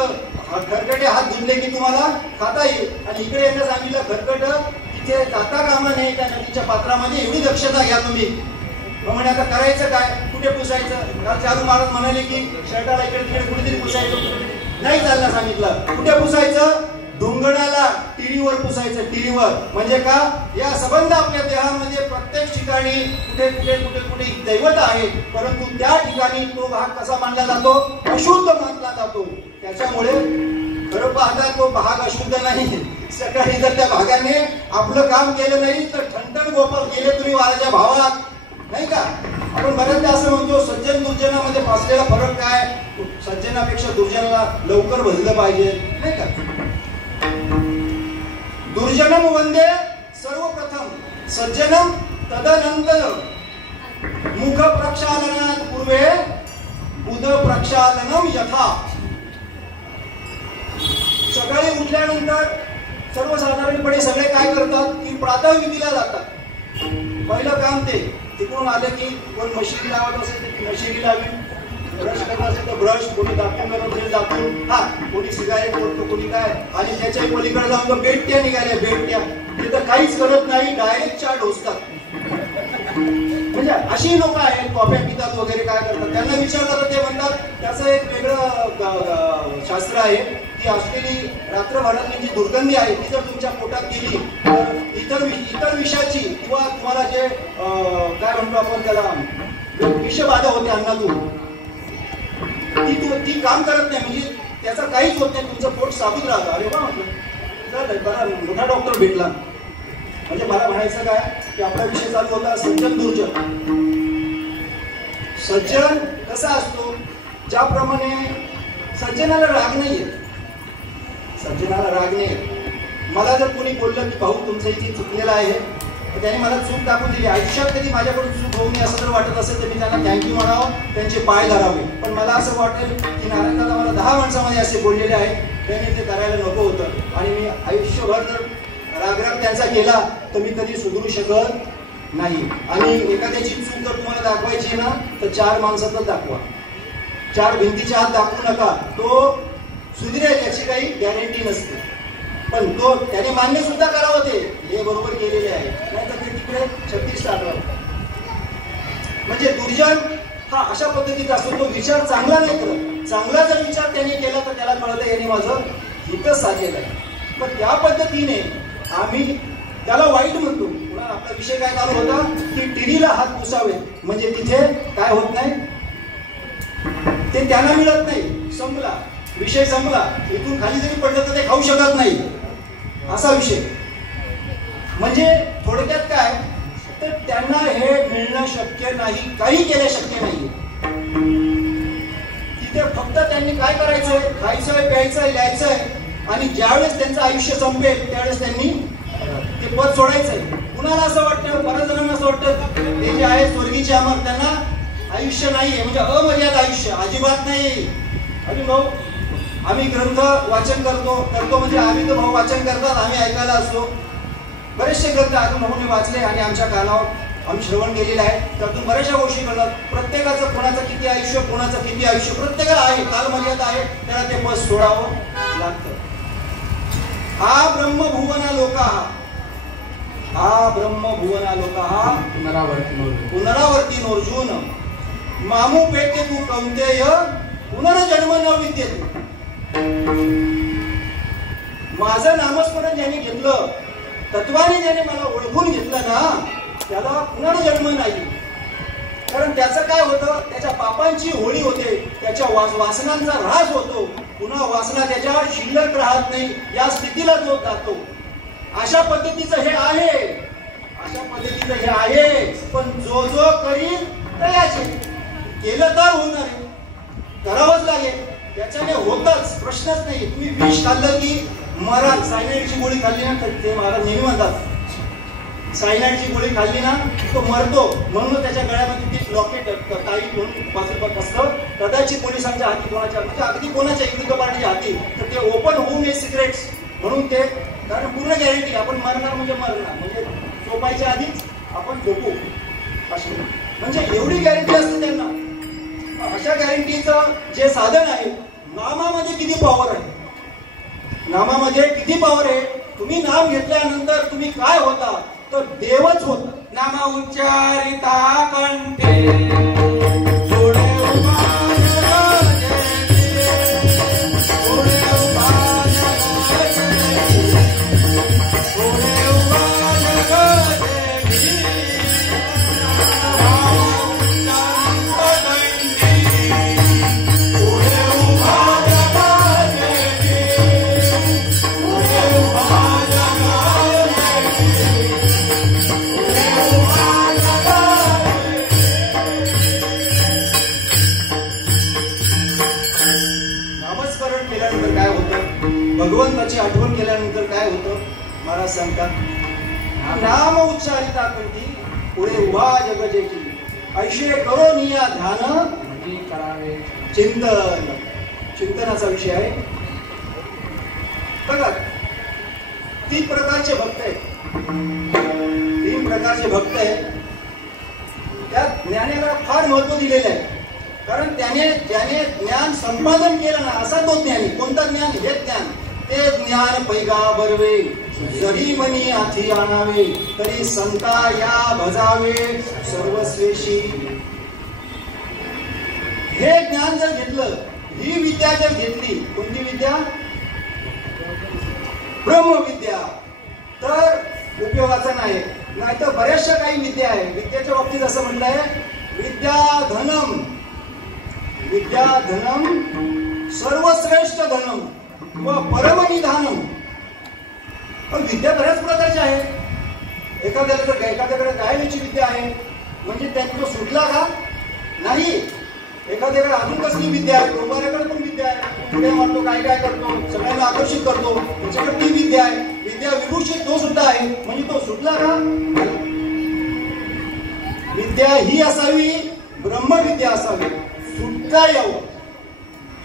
खरकटे हात धुतले की तुम्हाला खाता येईल. आणि इकडे यांना सांगितलं खरकट तिथे जाता कामा नाही. त्या नदीच्या पात्रामध्ये एवढी दक्षता घ्या तुम्ही. मग म्हणे आता करायचं काय? कुठे पुसायचं? काल चालू महाराज म्हणाले की शर्टाला इकडे तिकडे कुठेतरी पुसायचं. नाही चाललं सांगितलं. कुठे पुसायचं? धुंगणाला टिळीवर पुसायचं, टिळीवर म्हणजे का, या संबंध आपल्या देहामध्ये प्रत्येक ठिकाणी कुठे कुठे कुठे कुठे दैवत आहे, परंतु त्या ठिकाणी तो भाग कसा मानला जातो, अशुद्ध मानला जातो. त्याच्यामुळे खरं पाहता तो भाग अशुद्ध नाही. सकाळी जर त्या भागाने आपलं काम केलं नाही तर ठणठण गोपाल गेले तुम्ही वाराच्या भावात, नाही का. आपण बऱ्याचदा असं म्हणतो सज्जन दुर्जनामध्ये फासलेला फरक काय, सज्जनापेक्षा दुर्जनाला लवकर भजलं पाहिजे, नाही का. दुर्जनम वंदे सर्वप्रथम सज्जनम तदनंतर मुख प्रक्षालनात पूर्वे उद प्रक्षालनम यथा. सकाळी उठल्यानंतर सर्वसाधारणपणे सगळे काय करतात की प्रातःविधीला जातात. पहिलं काम ते तिकडून आले की कोण मशिरी लावत असेल तर ती मशिरी लावी, ब्रश करत असेल तर ब्रश, कोणी दाखवून करत असेल दाखवून, हा कोणी सिगारेट करतो, कोणी काय, आणि त्याच्या पलीकडे जाऊन तर बेटट्या निघाल्या, बेटट्या ते तर काहीच करत नाही, डायरेक्ट चहा ढोसतात. म्हणजे अशी लोक आहेत कॉफ्या पितात वगैरे, काय करतात त्यांना विचारलं तर ते म्हणतात त्याचं एक वेगळं शास्त्र आहे की असलेली रात्रभरातली जी दुर्गंधी आहे ती जर तुमच्या पोटात गेली तर इतर विषयाची किंवा तुम्हाला जे काय म्हणतो आपण त्याला विषबाधा होते अन्नातून, ती काम करत नाही, म्हणजे त्याचा काहीच होत नाही, तुमचं पोट साबूत राहतं. अरे वा म्हटलं बरा मोठा डॉक्टर भेटला. म्हणजे मला म्हणायचं काय की आपला विषय चालू होता सज्जन दुर्जन. सज्जन कसा असतो, ज्याप्रमाणे सज्जनाला राग नाहीये, सज्जनाला राग नाही. मला जर कोणी बोललं की भाऊ तुमचं इथे चुकलेलं आहे, तर त्याने मला चूक दाखवून दिली, आयुष्यात कधी माझ्याकडून चूक होऊ नये असं जर वाटत असेल तर मी त्यांना थँक्यू म्हणावं, त्यांचे पाय धरावे. पण मला असं वाटेल की नारायणदादा मला 10 माणसामध्ये असे बोललेले आहेत, त्यांनी ते करायला नको होतं, आणि मी आयुष्यभर जर रागराग त्यांचा केला तर मी कधी सुधरू शकत नाही. आणि एखाद्याची चूक जर तुम्हाला दाखवायची ना तर 4 माणसातच दाखवा, 4 भिंतीच्या आत दाखवू नका. तो सुधरेल याची काही गॅरंटी नसते, पण तो त्याने मान्य सुद्धा करावं ते हे बरोबर केलेले आहे, नाही तर ते तिकडे 36 टाकावं. म्हणजे दुर्जन हा अशा पद्धतीचा असतो, तो विचार चांगला नाही करत. चांगला जर विचार त्याने केला तर त्याला कळतं याने माझं हितच साधलेलं आहे, पण त्या पद्धतीने आम्ही त्याला वाईट म्हणतो. पुन्हा आपला विषय काय चालू होता की टिरीला हात पुसावे, म्हणजे तिथे काय होत नाही, ते त्यांना मिळत नाही, संपला विषय, संपला. इथून खाली जरी पडलं तर ते खाऊ शकत नाही, असा विषय. म्हणजे थोडक्यात काय तर त्यांना हे मिळणं शक्य नाही, काही केलं शक्य नाही. तिथे फक्त त्यांनी काय करायचंय, खायचंय, प्यायचंय, लिहायचंय, आणि ज्यावेळेस त्यांचं आयुष्य संपेल त्यावेळेस त्यांनी ते पद सोडायचंय. कुणाला असं वाटतं, बऱ्याच जणांना असं वाटतं ते जे आहे स्वर्गीचे अमर, त्यांना आयुष्य नाहीये, म्हणजे अमर्याद आयुष्य अजिबात नाही. आणि भाऊ आम्ही ग्रंथ वाचन करतो म्हणजे आम्ही तर भाऊ वाचन करतात, आम्ही ऐकायला असतो. बरेचसे ग्रंथ अजून भाऊने वाचले आणि आमच्या कानावर आम्ही श्रवण केलेलं आहे, त्यातून बऱ्याचशा गोष्टी कळतात. प्रत्येकाचं कोणाचं किती आयुष्य, कोणाचं किती आयुष्य प्रत्येकाला आहे, कालमर्यादा आहे, त्याला ते पद सोडावं लागतं. हा ब्रह्मभुवना लोका, हा ब्रह्मभुवना लोका पुनरावर्ती नोर्जुन मामू पेटे तू कौंतेय पुनर्जन्म न विद्यते. माझं नामस्मरण ज्याने घेतलं, तत्वाने ज्याने मला ओळखून घेतलं ना, त्याला पुनर्जन्म नाही. कारण त्याचं काय होतं, त्याच्या पापांची होळी होते, त्याच्या वासनांचा ऱ्हास होतो, पुन्हा वासना त्याच्या शिल्लक राहत नाही, या स्थितीला तो जातो. अशा पद्धतीचं हे आहे, अशा पद्धतीचं हे आहे. पण जो जो करील त्याचे केलं तर होणार आहे, करावंच लागेल, त्याच्याने होतच, प्रश्नच नाही. तुम्ही विष खाल्लं की मराल, सायनाईडची गोळी खाल्ली ना, ते मला नेहमी म्हणतात सायनाईडची गोळी खाल्ली ना तो मरतो, म्हणून त्याच्या गळ्यामध्ये ते लॉकेट ताई म्हणून असतं. कदाचित पोलिसांच्या हाती, कोणाच्या म्हणजे अगदी कोणाच्या विरुद्ध पार्टीच्या हाती, तर ते ओपन होऊ नये सिक्रेट्स म्हणून ते, कारण पूर्ण गॅरंटी आपण मरणार म्हणजे मरणार, म्हणजे झोपायच्या आधीच आपण झोपू अशी, म्हणजे एवढी गॅरंटी असते त्यांना. अशा गॅरंटीचं जे साधन आहे, नामामध्ये किती पॉवर आहे, नामामध्ये किती पॉवर आहे. तुम्ही नाम घेतल्यानंतर तुम्ही काय होता तर देवच होता. नाम उच्चारिता कंठे नाम उच्चारिता कंठी पुढे उभा जगजेची ऐशे करोनिया ध्यान करावे चिंतन. चिंतनाचा विषय आहे बघा. 3 प्रकारचे भक्त आहेत. 3 प्रकारचे भक्त आहेत. त्यात ज्ञानाला फार महत्व दिलेलं आहे. कारण ज्याने ज्ञान संपादन केलं ना असा तो ज्ञानी. कोणतं ज्ञान? हे ज्ञान. ते ज्ञान पैगा बरवे जरी मनी हाती आणावे तरी संता या भजावे सर्वस्वेशी. हे ज्ञान जर घेतलं, ही विद्या जर घेतली, कोणती विद्या? ब्रह्मविद्या, तर उपयोगाचं नाही. नाहीतर बऱ्याचशा काही विद्या आहे. विद्याच्या बाबतीत असं म्हणलंय विद्याधनम सर्वश्रेष्ठ धनम व परमनिधानम. पण विद्या बऱ्याच प्रकारच्या आहेत. एखाद्याकडे गायनाची विद्या आहे म्हणजे त्यात तो सुटला का नाही. एखाद्याकडे अजून कसली विद्या आहे. डोंबाऱ्याकडे पण विद्या आहे. पुढे मारतो, काय काय करतो, सगळ्यांना आकर्षित करतो, त्याच्याकडे ती विद्या आहे. विद्या विभूषित तो सुद्धा आहे म्हणजे तो सुटला का. विद्या ही असावी ब्रह्मविद्या असावी. सुटका यावं.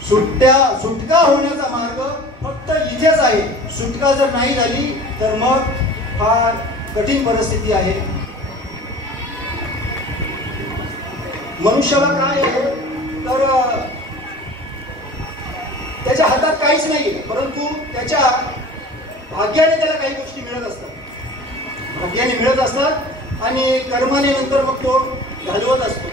सुटका होण्याचा मार्ग फक्त इथेच आहे. सुटका जर नाही झाली तर मग फार कठीण परिस्थिती आहे. मनुष्याला काय आहे तर त्याच्या हातात काहीच नाही, परंतु त्याच्या भाग्याने त्याला काही गोष्टी मिळत असतात. भाग्याने मिळत असतात आणि कर्माने नंतर मग तो घालवत असतो.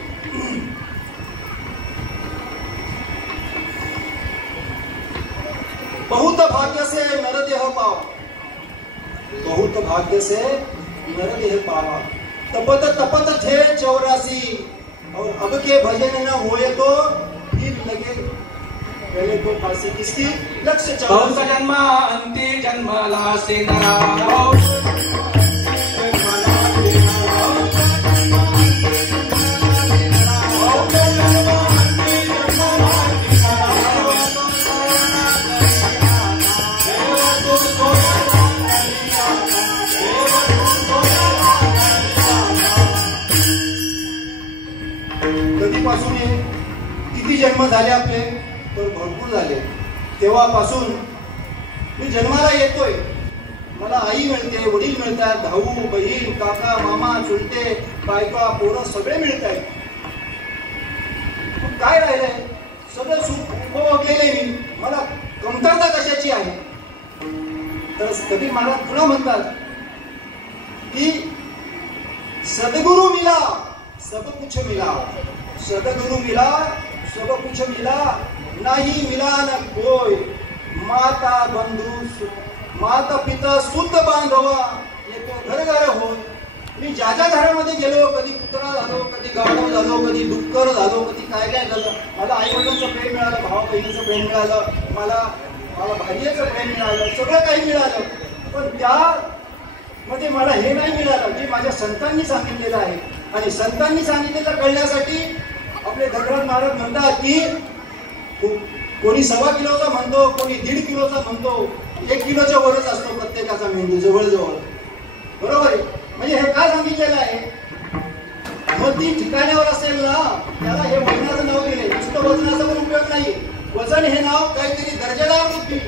बहुत भाग्य से नरदेह पावा. बहुत भाग्य से नरदेह पावा. तपत तपत थे 84 और अब के भजन न हुए तो फिर लगे पहले तो फांसी. किसकी? लक्ष्य 84. जन्म अंती जन्मला से नरा कधीपासून किती जन्म झाले आपले तर भरपूर झाले. तेव्हापासून मी जन्माला येतोय. मला आई मिळते, वडील मिळतात, भाऊ बहीण काका मामा चुलते बायका पोरं सगळे मिळत आहेत. काय राहिलंय? सगळं सुख उपभोगलेले मी. मला कमतरता कशाची आहे? तर कधी मला पुन्हा म्हणतात की सद्गुरु मिला सब कुछ मिला. सद्गुरु मिला सब कुछ मिला नाही मिला न कोय. माता बंधू माता पिता सुत बांधवा येतो घर घर होय. मी ज्या घरामध्ये गेलो, कधी कुत्रा झालो, कधी गाढव झालो, कधी डुक्कर झालो, कधी काय काय झालं. मला आई वडिलांचं प्रेम मिळालं, भाऊ बहिणीचं प्रेम मिळालं, मला भार्येचं प्रेम मिळालं, सगळं काही मिळालं. पण त्यामध्ये मला हे नाही मिळालं जे माझ्या संतांनी सांगितलेलं आहे. आणि संतांनी सांगितलेलं कळण्यासाठी आपले दगडात महाराज म्हणतात की कोणी 1.25 किलोचा म्हणतो, कोणी 1.5 किलोचा म्हणतो, 1 किलोच्या वरच असतो प्रत्येकाचा मेंदू जवळजवळ. बरोबर आहे. म्हणजे हे काय सांगितलेलं आहे? मग ती ठिकाण्यावर असेल ना त्याला हे वजनाचं नाव दिले. नुसतं वजनाचा पण उपयोग नाही. वजन हे नाव काहीतरी दर्जेदार बुद्धी.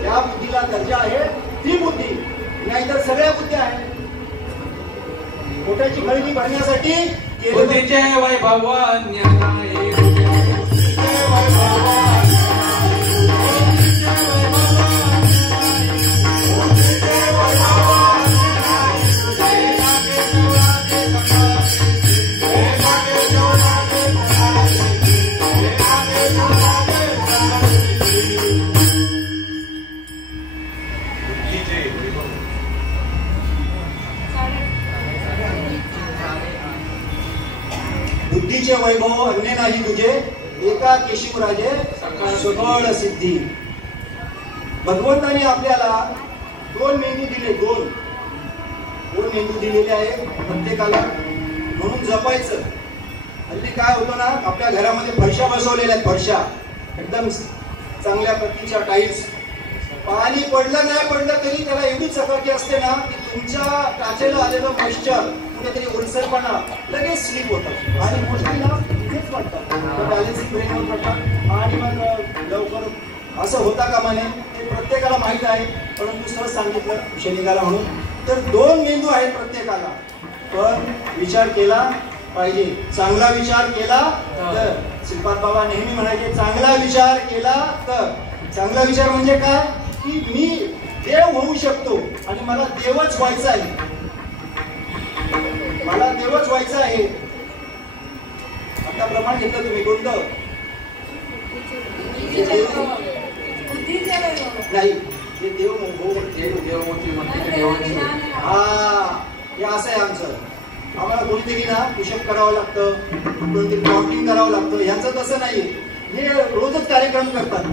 ज्या बुद्धीला दर्जा आहे ती बुद्धी, नाहीतर सगळ्या बुद्ध्या आहेत. पोटाची खळगी भरण्यासाठी बुद्धीचे वैभव बुद्धीचे वैभव अन्य नाही तुझे एका केशिवराजे सकळ सिद्धी. भगवंताने आपल्याला 2 मेंदू दिले. 2 मेंदू दिलेले आहे प्रत्येकाला. म्हणून जपायचं. हल्ली काय होतं ना, आपल्या घरामध्ये फरशा बसवलेल्या आहेत. फरशा एकदम चांगल्या प्रतीच्या टाईल्स. पाणी पडलं नाही पडलं तरी त्याला एवढी चकाकी असते ना की तुमच्या टाचेला आलेलं मॉइश्चर कुठेतरी ओलसरपणा लगेच स्लीप होतं आणि मोस्टली ना इथेच पडतं, बॅलन्सिंग ब्रेनवर पडतं आणि मग लवकर असं होता कामा नये. ते प्रत्येकाला माहीत आहे, परंतु सहज सांगितलं विषय निघाला म्हणून. तर 2 मेंदू आहेत प्रत्येकाला, पण विचार केला पाहिजे. चांगला विचार केला तर श्रीपाद बाबा नेहमी म्हणायचे, चांगला विचार केला तर. चांगला विचार म्हणजे काय की मी देव होऊ शकतो आणि मला देवच व्हायचं आहे, मला देवच व्हायचं आहे. आता प्रमाण घेतलं तुम्ही कोणतं नाही, हे देव हा हे असं आहे आमचं. आम्हाला कोणीतरी ना पुशअप करावं लागतं, कोणीतरी काउंटिंग करावं लागतं. यांचं तसं नाही, हे रोजच कार्यक्रम करतात.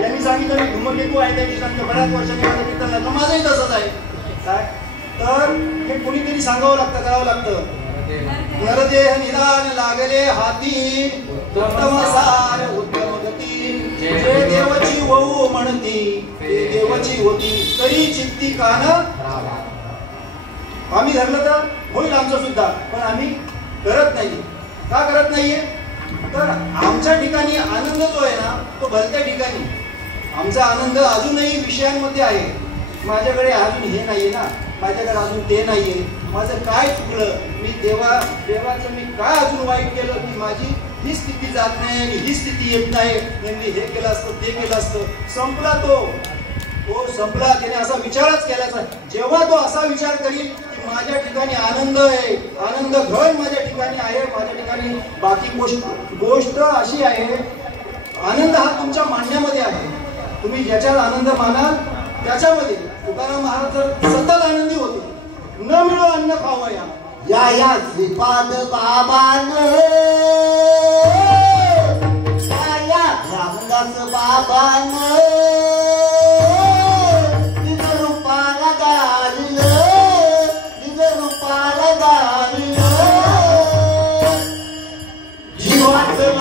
यांनी सांगितलं मी धूमकेतू आहे त्या ठिकाणी बऱ्याच वर्षांनी माझं कीर्तन झालं, माझंही तसंच आहे. काय तर हे कोणीतरी सांगावं लागतं, करावं लागतं. नरदेह निदान लागले हाती, उत्तम सार उत्तम गती, जे देवाची वहू म्हणती ते देवाची होती, तरी चित्ती कान. आम्ही धरलं तर होईल आमचं सुद्धा, पण आम्ही करत नाही. का करत नाहीये तर आमच्या ठिकाणी आनंद जो आहे ना तो भलत्या ठिकाणी. आमचा आनंद अजूनही विषयांमध्ये आहे. माझ्याकडे अजून हे नाहीये ना, माझ्याकडे अजून ते नाहीये. माझं काय चुकलं, मी देवाचं मी काय अजून वाईट केलं की माझी ही स्थिती जात नाही आणि ही स्थिती येत नाही. मी हे केलं असतं, ते केलं असतं. संपला तो संपला. त्याने असा विचारच केल्याचा. जेव्हा तो असा विचार करील की माझ्या ठिकाणी आनंद आहे, आनंद घन माझ्या ठिकाणी आहे, माझ्या ठिकाणी बाकी गोष्ट अशी आहे, आनंद हा तुमच्या मांडण्यामध्ये आहे. तुम्ही ज्याच्यात आनंद मानाल त्याच्यामध्ये. तुकाराम महाराज तर सतत आनंदी होते. न मिळो अन्न खावया या श्रीपाद बाबानं, या रामदास बाबानं निज रूपाला गारलं, निज रूपाला गारलं. जीवाचं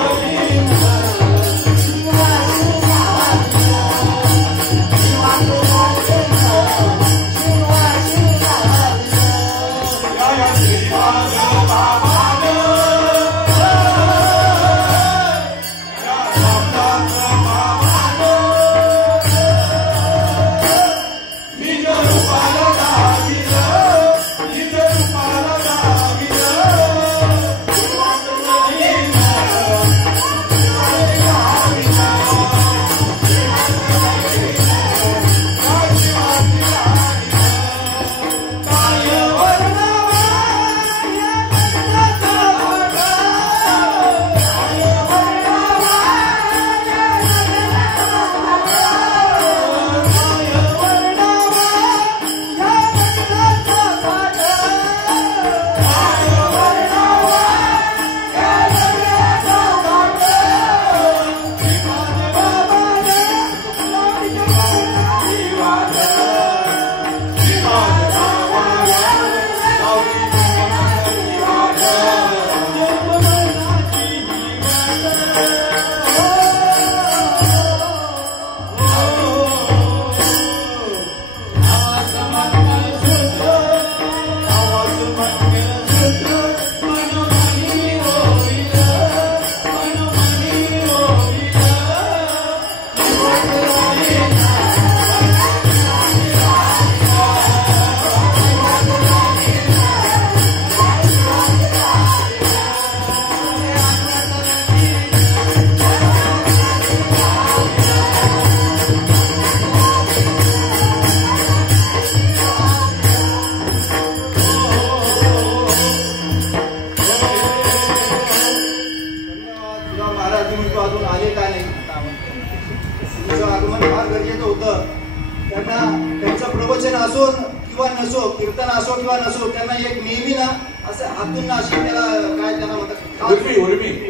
कीर्तन असो किंवा नसो, त्यांना एक नेहमी ना असं हातून ना अशी त्याला काय त्यांना म्हणतात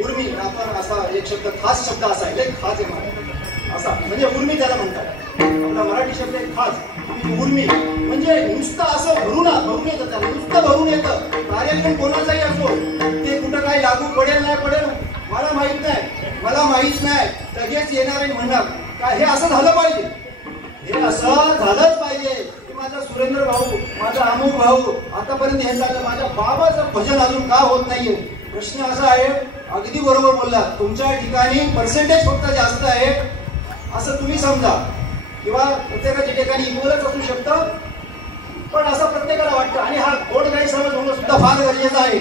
उर्मी. आपण असा एक शब्द खास शब्द असा आहे, खास आहे असा म्हणजे उर्मी त्याला म्हणतात. आपला मराठी शब्द आहे खास, उर्मी म्हणजे नुसतं असं भरून येतं, त्याला नुसतं भरून येतं. कार्यक्रम कोणाचाही असो, ते कुठं काय लागू पडेल नाही पडेल मला माहित नाही, लगेच येणार आणि म्हणणार काय हे असं झालं पाहिजे, हे असं झालंच पाहिजे. माझा सुरेंद्र भाऊ, माझा अमोल भाऊ आतापर्यंत हे झालं, माझ्या बाबाचं भजन अजून का होत नाहीये? प्रश्न असा आहे, अगदी बरोबर बोलला, तुमच्या ठिकाणी पर्सेंटेज फक्त जास्त आहे असं तुम्ही समजा, किंवा प्रत्येकाच्या ठिकाणी इक्वलच असू शकतं, पण असं प्रत्येकाला वाटतं. आणि हा गोड काही समज होणं सुद्धा फार गरजेचं आहे.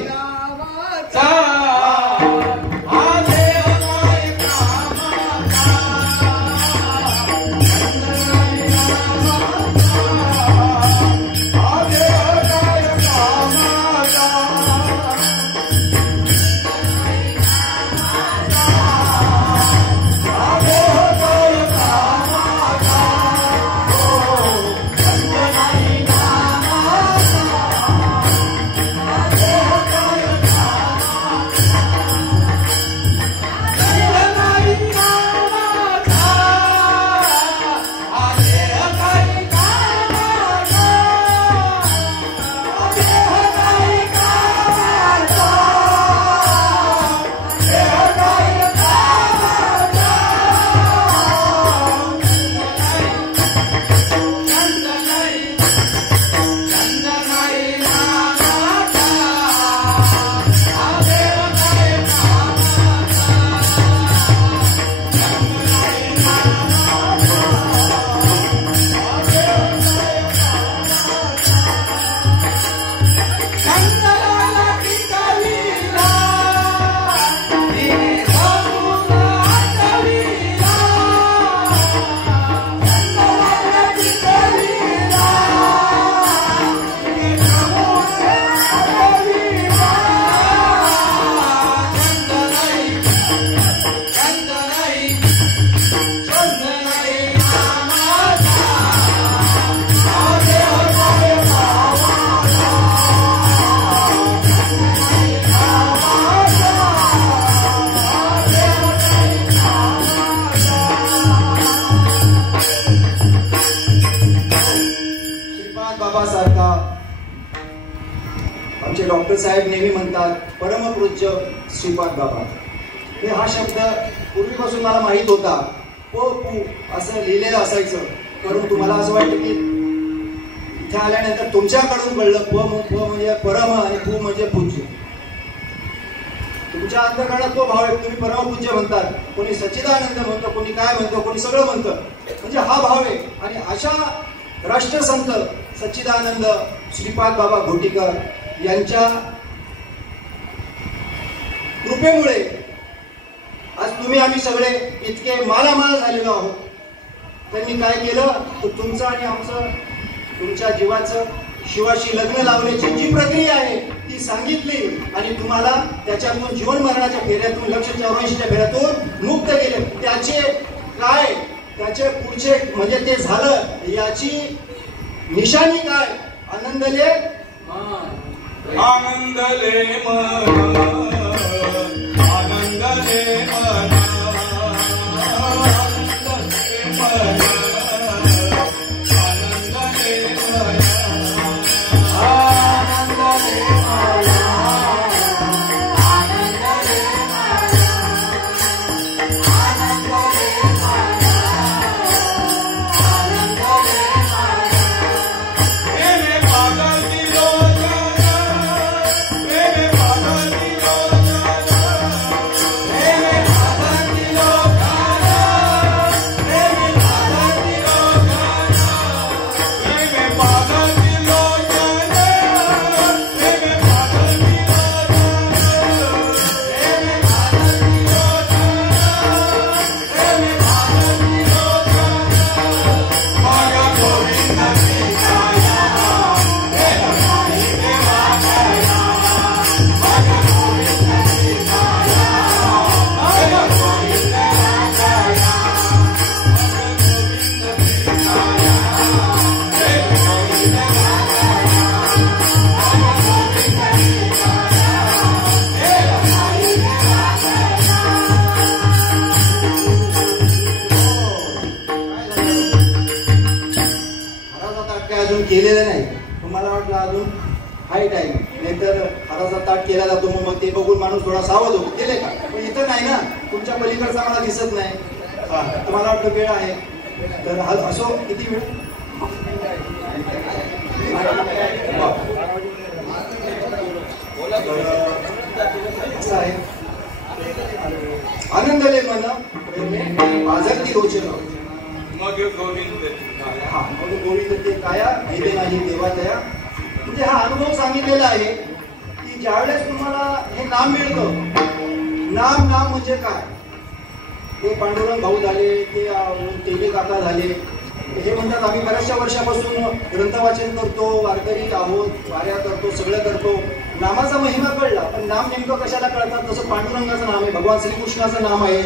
आमचे डॉक्टर साहेब नेहमी म्हणतात परमपूज्य श्रीपाद बाबा. हे हा शब्द पूर्वीपासून मला माहित होता, पू असं लिहिलेलं असायचं, परंतु मला असं वाटतं की इथे आल्यानंतर तुमच्याकडून कळलं प म्हणजे परम आणि पू म्हणजे पूज्य. तुमच्या अंतःकरणात तो भाव आहे, तुम्ही परमपूज्य म्हणतात, कोणी सच्चिदानंद म्हणतो, कोणी काय म्हणतो, कोणी सगळं म्हणतं, म्हणजे हा भाव आहे. आणि अशा राष्ट्रसंत सच्चिदानंद श्रीपाद बाबा घोटीकर यांच्या कृपेमुळे आज तुम्ही आम्ही सगळे इतके मालामाल झालेलो आहोत. त्यांनी काय केलं तर तुमचं आणि आमचं, तुमच्या जीवाचं शिवाशी लग्न लावण्याची जी प्रक्रिया आहे ती सांगितली आणि तुम्हाला त्याच्यातून जीवन मरणाच्या फेऱ्यातून 184च्या फेऱ्यातून मुक्त केले. त्याचे काय, त्याचे पुढचे म्हणजे ते झालं याची निशाणी काय? आनंदले आनंदले मन, आनंदले मन, केलेलं नाही. तुम्हाला वाटलं अजून हाय टाईम, नाहीतर हाराचा ताट केला जातो मग ते बघून माणूस थोडा सावध होतो. केले का? पण इथं नाही ना, तुमच्या पलीकडचा मला दिसत नाही. तुम्हाला वाटलं वेळ आहे तर असो, किती वेळ असं आहे, आनंदले मन प्रेमे बाजरती लोचन. मग गोविंद हा, मग गोविंद ते काया गेले नाही देवा दया. म्हणजे हा अनुभव सांगितलेला आहे की ज्यावेळेस तुम्हाला हे नाम मिळतं, नाम नाम म्हणजे काय, ते पांडुरंग भाऊ झाले, ते तेली काका झाले, हे म्हणतात आम्ही बऱ्याचशा वर्षापासून ग्रंथवाचन करतो, वारकरी आहोत, वाऱ्या करतो, सगळं करतो, नामाचा महिमा कळला, पण नाम नेमकं कशाला कळतात. तसं पांडुरंगाचं नाम आहे, भगवान श्रीकृष्णाचं नाम आहे,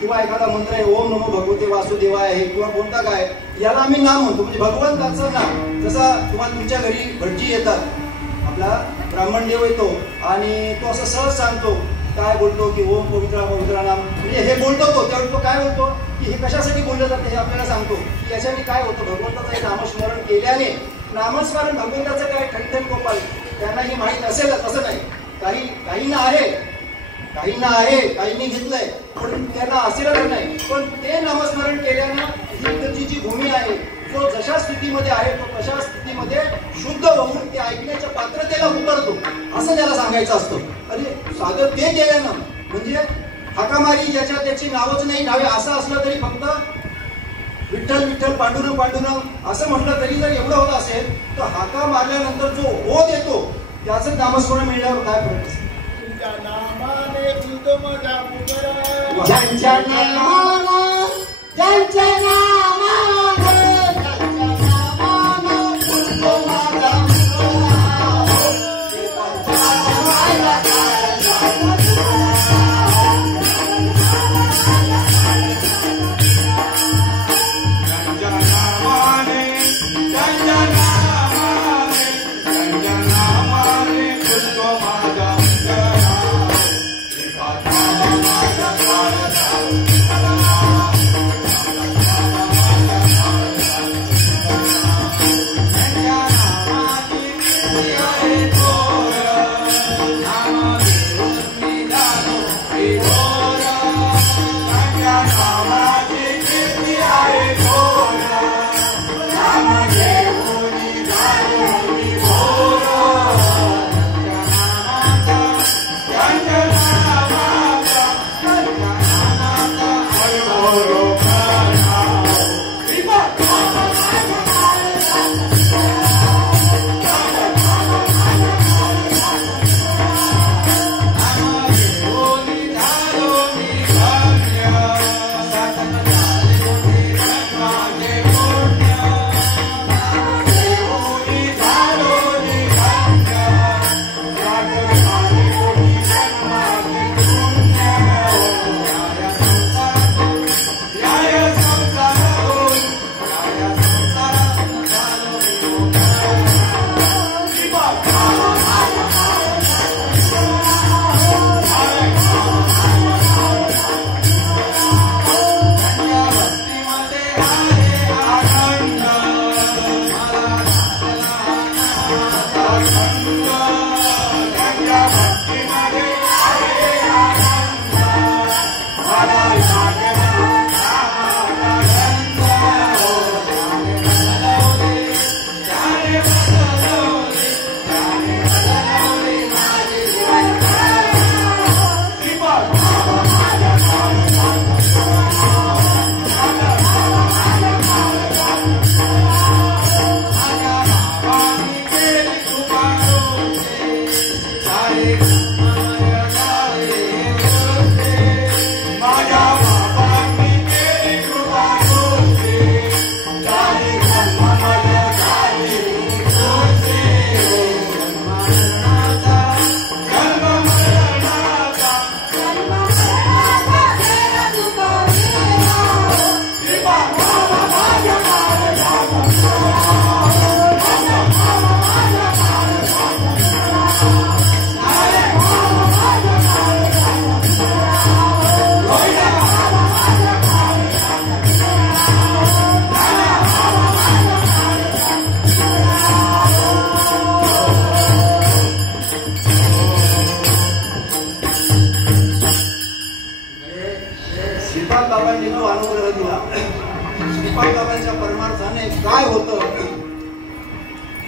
किंवा एखादा मंत्र आहे ओम नमो भगवते वासुदेवाय आहे, किंवा कोणता काय, याला आम्ही नाम म्हणतो. म्हणजे भगवंताचं नाम. जसं तुम्हाला तुमच्या घरी भटजी येतात, आपला ब्राह्मण देव येतो आणि तो असं सहज सांगतो, काय बोलतो की ओम पवित्रा पवित्रा नाम, म्हणजे हे बोलतो तो, त्यावेळी तो काय बोलतो की हे कशासाठी बोललं जातं हे आपल्याला सांगतो की याच्याने काय होतं. भगवंताचं हे नामस्मरण केल्याने, नामस्मरण भगवंताचं काय ठणठण गोपाल त्यांनाही माहीत असेलच असं नाही. काहींना आहे, काहींनी घेतलंय, पण त्यांना असेलच नाही. पण ते नामस्मरण केल्यानं ही इकडची जी भूमी आहे, जो जशा स्थितीमध्ये आहे तो तशा स्थितीमध्ये शुद्ध होऊन ते ऐकण्याच्या पात्रतेला उतरतो, असं त्याला सांगायचं असतं. अरे साधं ते केल्यानं, म्हणजे हाकामारी ज्याच्या त्याची नावच नाही घ्यावे असं असलं तरी, फक्त विठ्ठल विठ्ठल पांडुरंग पांडुरंग असं म्हटलं तरी जर एवढं होत असेल, तर हाका मारल्यानंतर जो हो देतो त्याचं नामस्मरण मिळण्यावर काय फरक असेल. ज्यांच्या नामानं, ज्यांच्या नामानं,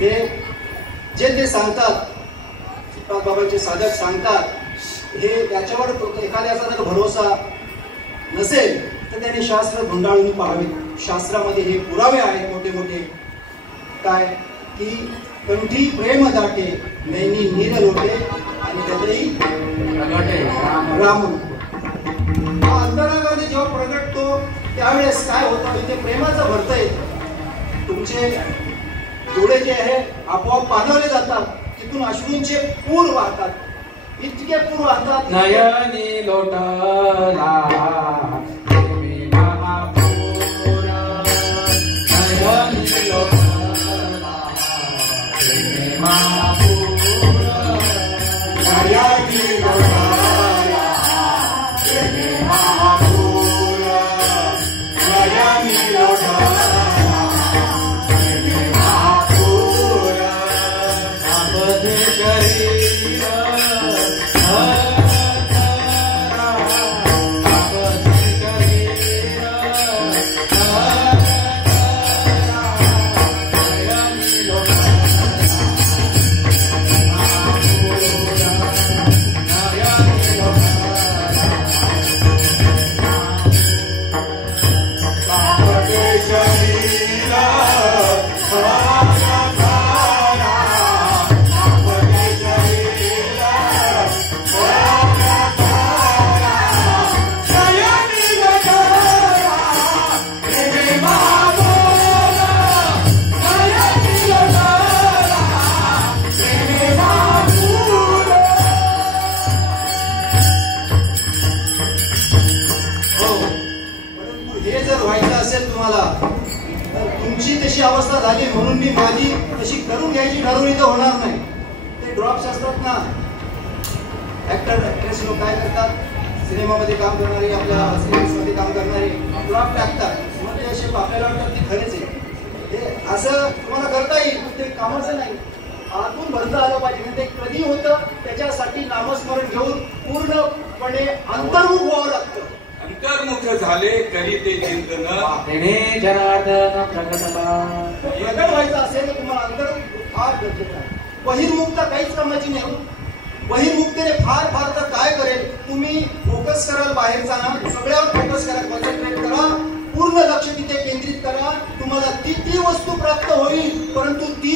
हे जे सांगतात, बाबांचे साधक सांगतात, हे त्याच्यावर एखाद्याचा जर भरोसा नसेल तर त्याने शास्त्र गुंडाळून पाहावे. शास्त्रामध्ये हे पुरावे आहेत मोठे मोठे. काय की कंठी प्रेम दाटे, नैनी नीर लोटे आणि हृदयी राम. अंतरामध्ये जेव्हा प्रगटतो त्यावेळेस काय होतं, इथे प्रेमाचं भरतंय. तुमचे डोळे जे आहे आपोआप पाणवले जातात, तिथून अश्रूंचे पूर वाहतात, इतके पूर वाहतात. नयनी लोटला प्रेमी महापूर, नयनी लोटला प्रेमी महापूर, नयनी लोटला प्रेमी महापूर, नयनी लोटला प्रेमी महापूर. आपले शरीर अवस्था झाली म्हणून मी माझी तशी करून घ्यायची ठरवली तर होणार नाही. ते ड्रॉप्स असतात ना, ऍक्टर ऍक्ट्रेस लोक काय करतात, सिनेमामध्ये काम करणारे, आपल्या सिरीजमध्ये काम करणारे ड्रॉप टाकतात. म्हणजे असे आपल्याला वाटतात ते खरेच आहे. हे असं तुम्हाला करता येईल, ते कामाचं नाही, आतून भरता आलं पाहिजे. ते कधी होतं त्याच्यासाठी नामस्मरण घेऊन पूर्णपणे अंतर्मुख व्हावं लागतं. अंतर्मुख झाले करी ते चिंतन प्रकट व्हायचं असेल तर तुम्हाला अंतर्मुख फार गरजेचं आहे. बहिर्मुखता काहीच कामाची नाही. बहिर्मुखतेने फार फार तर काय करेल, तुम्ही फोकस कराल बाहेरचा ना, सगळ्यावर फोकस करा, कॉन्सन्ट्रेट करा, पूर्ण लक्ष तिथे केंद्रित करा. तुम्हाला ती वस्तू प्राप्त होईल, परंतु ती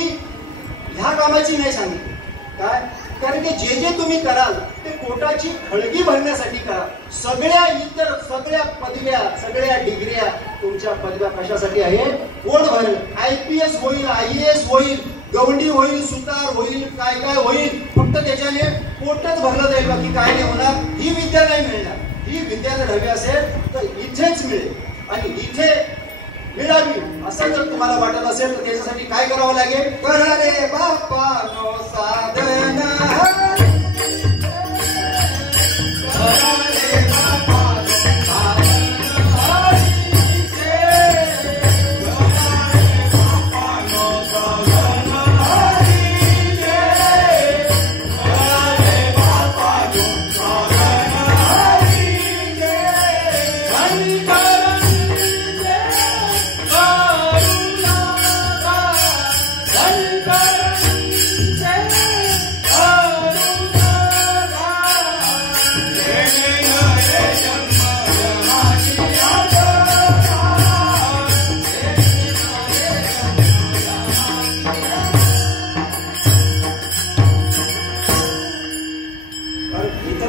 ह्या कामाची नाही सांगितली. काय कारण की जे तुम्ही कराल ते पोटाची खळगी भरण्यासाठी करा. सगळ्या पदव्या, सगळ्या डिग्र्या, तुमच्या पदव्या कशासाठी आहे? पोट भरेल. IPS होईल, IAS होईल, गवंडी होईल, सुतार होईल, काय काय होईल, फक्त त्याच्याने पोटच भरलं जाईल, बाकी काय नाही होणार. ही विद्या नाही मिळणार. ही विद्या जर हवी असेल तर इथेच मिळेल आणि इथे मिळावी असं जर तुम्हाला वाटत असेल तर त्याच्यासाठी काय करावं लागेल? करा रे बाप्पा नो साधना,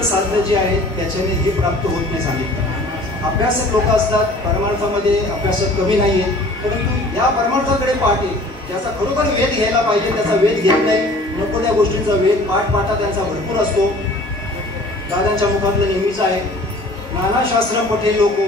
साधनं जी आहेत त्याच्याने हे प्राप्त होत नाही सांगितलं. अभ्यासक लोक असतात, परमार्थामध्ये अभ्यासक कमी नाहीये, परंतु या परमार्थाकडे पाठ आहे. ज्याचा खरोखर वेध घ्यायला पाहिजे त्याचा वेध घेत नाही. नको त्या गोष्टींचा वेध, पाठपाठा त्यांचा भरपूर असतो. दादांच्या मुखातलं नेहमीच आहे, नाना शास्त्र पठे लोको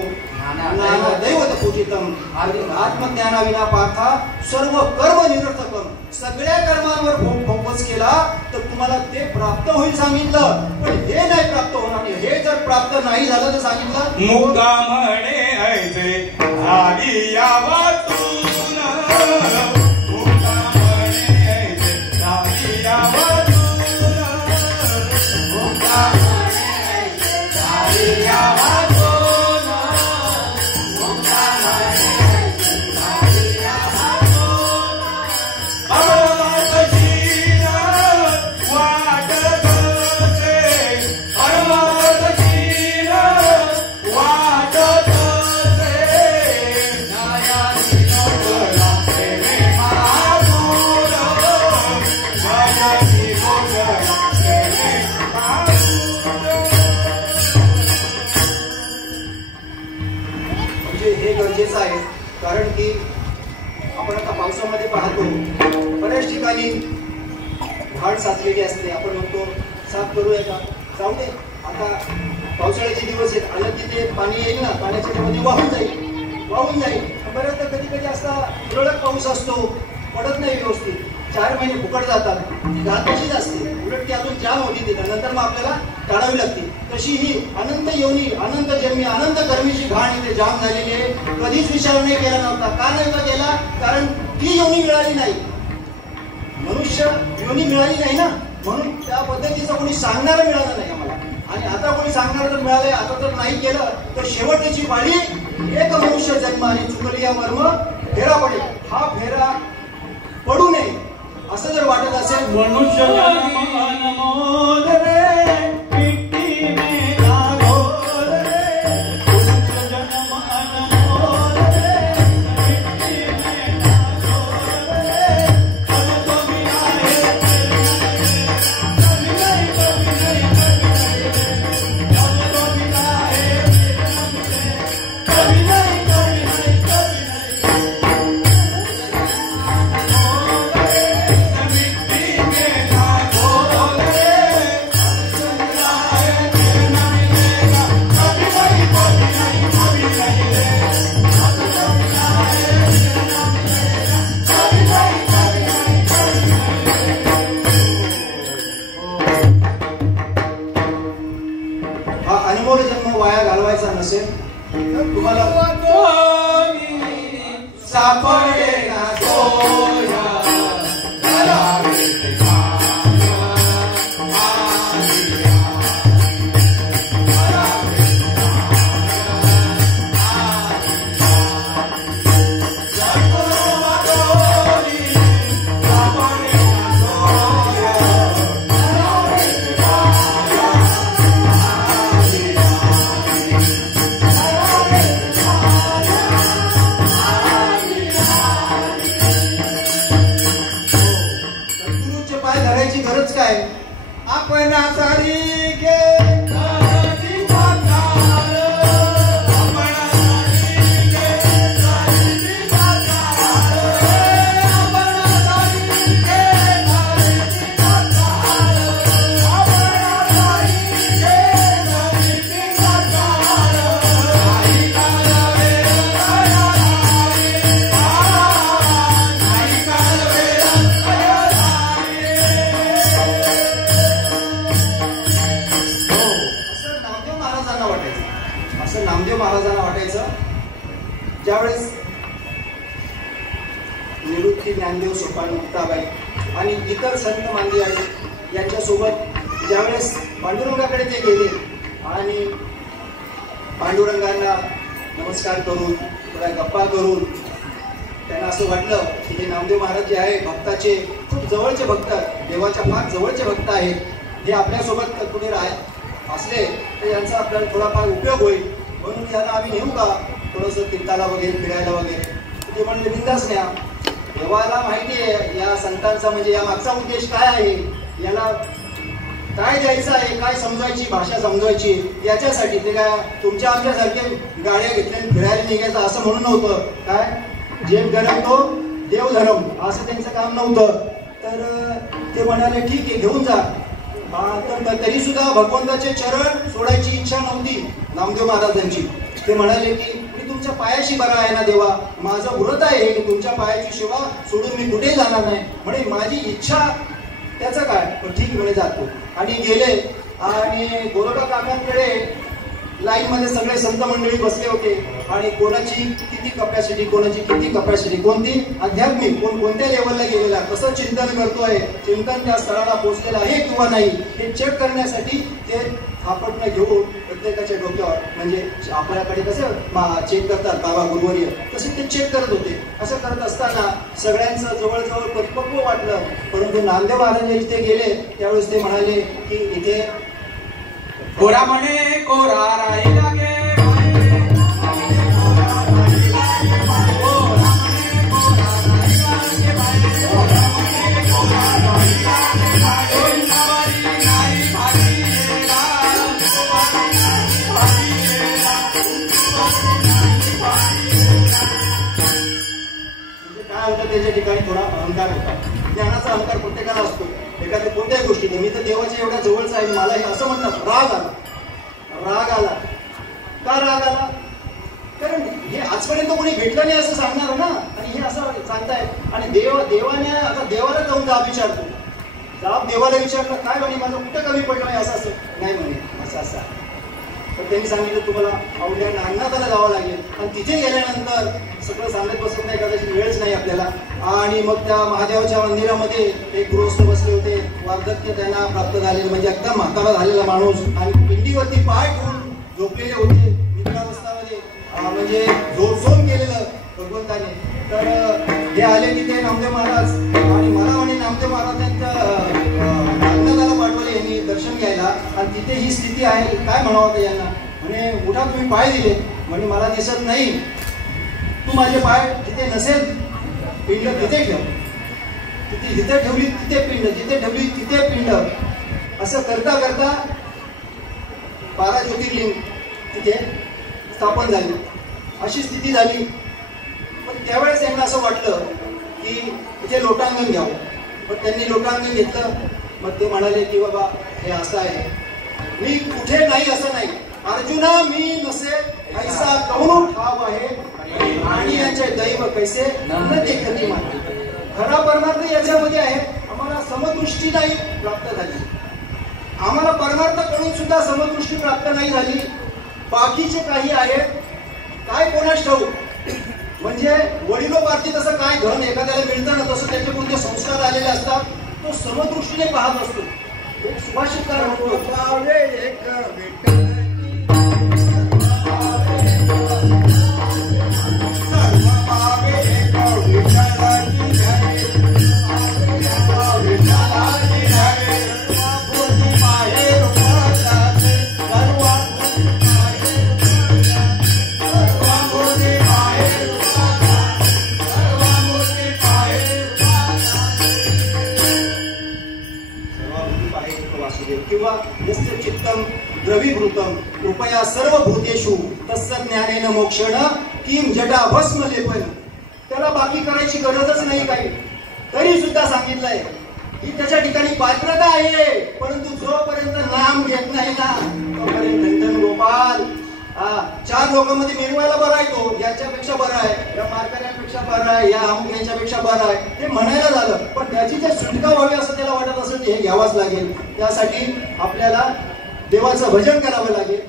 नाना दैवत पूजितम, आत्मज्ञानाविना पार्था सर्व कर्म निरर्थकम. सगळ्या कर्मांवर फोकस केला तर तुम्हाला ते प्राप्त होईल सांगितलं, पण हे नाही प्राप्त होणार. हे जर प्राप्त नाही झालं तर सांगितलं मुक्ता म्हणे ऐसे झाली या वातून, मुक्ता म्हणे ऐसे झाली या वातून, मुक्ता म्हणे ऐसे झाली या वातून, मुक्ता म्हणे ऐसे झाली या वातून. कारण की आपण आता पावसामध्ये पाहतो बऱ्याच ठिकाणी घाण साचलेली असते. आपण म्हणतो साफ करूया का, जाऊ दे आता पावसाळ्याचे दिवस आहेत, आलं की ते पाणी येईल ना, पाण्याच्या मध्ये वाहून जाईल. बऱ्याचदा कधी कधी असा तुरळक पाऊस असतो, पडत नाही व्यवस्थित, 4 महिने फुकट जातात. ती घाण तशीच असते, उलट ती अजून जाम होती तिथं, नंतर मग आपल्याला काढावी लागते. तशी ही अनंत योनी, अनंत जन्मी, अनंत कर्मीची घाण इथे जाम झालेली आहे. कधीच विचार नाही केला नव्हता. का नव्हता केला? कारण ती योनी मिळाली नाही, मनुष्य योनी मिळाली नाही ना, म्हणून त्या पद्धतीचं कोणी सांगणारं मिळालं नाही आम्हाला. आणि आता कोणी सांगणार जर मिळालंय, आता जर नाही केलं तर शेवटची पाळी एक मनुष्य जन्म आणि चुकली या मर्म फेरा पडेल. हा फेरा पडू नये असं जर वाटत असेल, मनुष्य जन्म अनमोल रे, मिट्टी में घोल रे, मनुष्य जन्म अनमोल रे, मिट्टी में घोल रे, अब तो मिला है कभी नहीं, अब तो मिला है कभी नहीं. अनमोल जन्म वाया घालवायचा नसेल तर तुम्हाला सापडेना सोया गरज काय? आपण सारी घे महाराजांना वाटायचं. ज्यावेळेस निवृत्ती ज्ञानदेव सोपान मुक्ताबाई आणि इतर संत मांदियाळी यांच्यासोबत ज्यावेळेस पांडुरंगाकडे ते गेले आणि पांडुरंगांना नमस्कार करून थोड्या गप्पा करून त्यांना असं वाटलं की हे नामदेव महाराज जे आहे भक्ताचे खूप जवळचे भक्त, देवाच्या फार जवळचे भक्त आहेत, हे आपल्यासोबत कुठे असले तर यांचा आपल्याला थोडाफार उपयोग होईल, म्हणून यांना आम्ही नेऊ का थोडंसं कीर्ताला वगैरे फिरायला वगैरे. ते म्हणले बिंदास न्या. देवाला माहिती आहे या संतांचा म्हणजे या मागचा उद्देश काय आहे, याला काय द्यायचं आहे, काय समजायची भाषा समजायची, याच्यासाठी. ते काय तुमच्या आमच्यासारखे गाड्या घेतल्या फिरायला निघायचं असं म्हणून नव्हतं. काय जेब गरम तो देव धरम असं त्यांचं काम नव्हतं. तर ते म्हणाले ठीक आहे घेऊन जा. तर तरी सुद्धा भगवंताचे चरण सोडायची इच्छा नव्हती नामदेव महाराजांची. ते म्हणाले की मी तुमच्या पायाशी बरा आहे ना देवा, माझं व्रत आहे की तुमच्या पायाची सेवा सोडून मी कुठे जाणार नाही. म्हणे माझी इच्छा त्याचं काय, पण ठीक म्हणे जातो. आणि गेले आणि गोरोबा काकांकडे लाईन मध्ये सगळे संत मंडळी बसले होते आणि कोणाची किती कपॅसिटी, कोणाची किती कपॅसिटी, कोणती आध्यात्मिक, कोण कोणत्या लेवलला गेलेला, कसं चिंतन करतोय, चिंतन त्या स्थळाला पोहोचलेलं आहे किंवा नाही हे चेक करण्यासाठी ते थापटणं घेऊन प्रत्येकाच्या डोक्यावर, म्हणजे आपल्याकडे कसं चेक करतात बाबा गुरुवर्य, तसे ते चेक करत होते. असं करत असताना सगळ्यांचं जवळजवळ परिपक्व वाटलं. परंतु नामदेव महाराज ते गेले त्यावेळेस ते म्हणाले की इथे कोरा म्हणे कोरा राहिला गे काय होतं त्याच्या ठिकाणी थोडा अहंकार होता. ज्ञानाचा अहंकार प्रत्येकाला असतो एखाद्या कोणत्याही गोष्टीत. मी तर देवाच्या एवढ्या जवळच आहे, मला हे असं म्हणतात राग आला. राग आला का? राग आला कारण हे आजपर्यंत कोणी भेटलं नाही असं सांगणार ना, आणि हे असं सांगताय. आणि देवाने आता देवाला जाऊन जाब विचारतो. जाब देवाला विचारलं काय म्हणे माझं कुठं कमी पडलं आहे असं नाही म्हणे असं असं. तर त्यांनी सांगितलं तुम्हाला आवड्या नागनाथाला जावं लागेल. आणि तिथे गेल्यानंतर सगळं सांगत बसून नाही कदाचित वेळच नाही आपल्याला. आणि मग त्या महादेवाच्या मंदिरामध्ये एक गृहस्थ बसले होते. वार्धक्य त्यांना प्राप्त झालेलं म्हणजे एकदम म्हातारा झालेला माणूस आणि पिंडीवरती पाय ठेवून झोपलेले होते निद्रावस्थामध्ये, म्हणजे जोरसोम केलेलं भगवंताने. तर हे आले तिथे नामदेव महाराज आणि मला म्हणे नामदेव महाराजांच्या नागनाथाला पाठवले यांनी दर्शन घ्यायला. आणि तिथे ही स्थिती आहे, काय म्हणावं होतं यांना. म्हणे उठा तुम्ही पाय दिले. म्हणे मला दिसत नाही. तू माझे पाय जिथे नसेल पिंड तिथे ठेव. जिथे ठेवली तिथे पिंड, जिथे ठेवली तिथे पिंड. असं करता करता 12 ज्योतिर्लिंग तिथे स्थापन झाली. अशी स्थिती झाली. पण त्यावेळेस त्यांना असं वाटलं की इथे लोटांगण घ्यावं. पण त्यांनी लोटांगण घेतलं. मग ते म्हणाले की बाबा हे असं आहे, मी कुठे नाही असं नाही. अर्जुना मी नसे ऐसा कौन ठाव आहे आणि याचे दैव कैसे न देखती मानते. खरा परमार्थ याच्यामध्ये आहे. आम्हाला समदृष्टी नाही प्राप्त झाली. आम्हाला परमार्थ कळून सुद्धा समदृष्टी प्राप्त नाही झाली. बाकीचे काही आहेत काय कोणास ठाऊक. म्हणजे वडिलोपार्जित तसं काय धन एखाद्याला मिळतं ना, तसं त्याचे कोणते संस्कार आलेले असतात. तो समदृष्टीने पाहत असतो. एक सुभाषितकार म्हणतो किंवा यस्य चित्तम द्रवीभूतम कृपया सर्व भूतेषु तस्य ज्ञानेन मोक्षण किम जटा भस्म लेपन. त्याला बाकी करायची गरजच नाही काही. तरी सुद्धा सांगितलंय की त्याच्या ठिकाणी पात्रता आहे. परंतु जोपर्यंत नाम घेत नाही ना तोपर्यंत धंधन गोपाल. 4 लोकांमध्ये मिरवायला बरा आहे तो, याच्यापेक्षा बरा आहे, या मारकऱ्यापेक्षा बरा आहे, या अमुक यांच्यापेक्षा बरा आहे हे म्हणायला झालं. पण त्याची जर सुटका व्हावी असं त्याला वाटत असेल हे घ्यावाच लागेल. त्यासाठी आपल्याला देवाचं भजन करावं लागेल.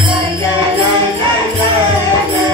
जय जय जय जय जय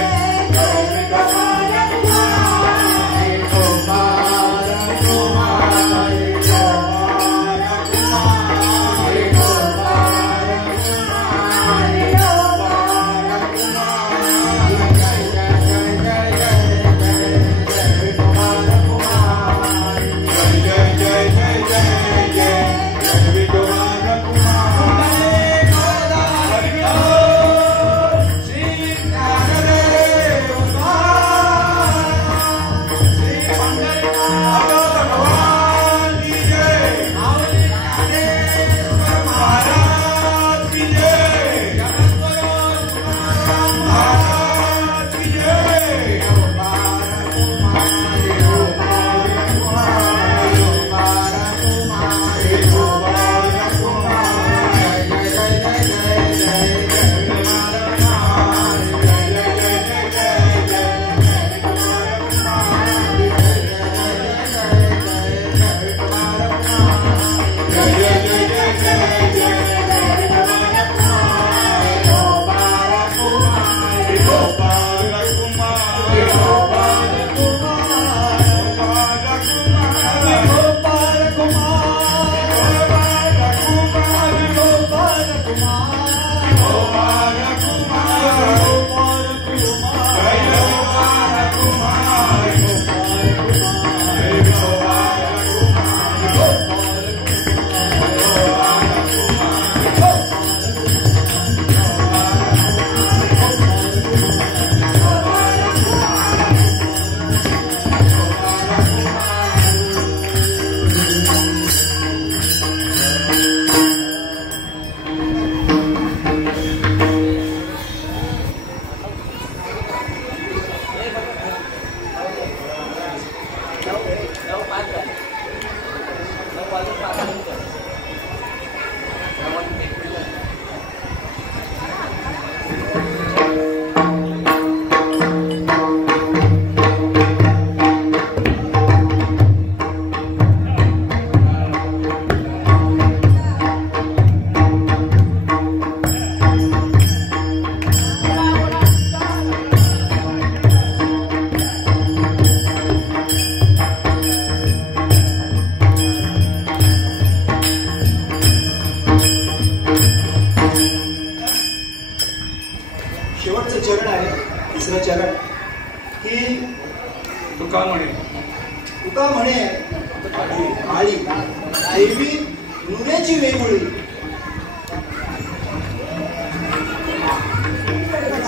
मुळी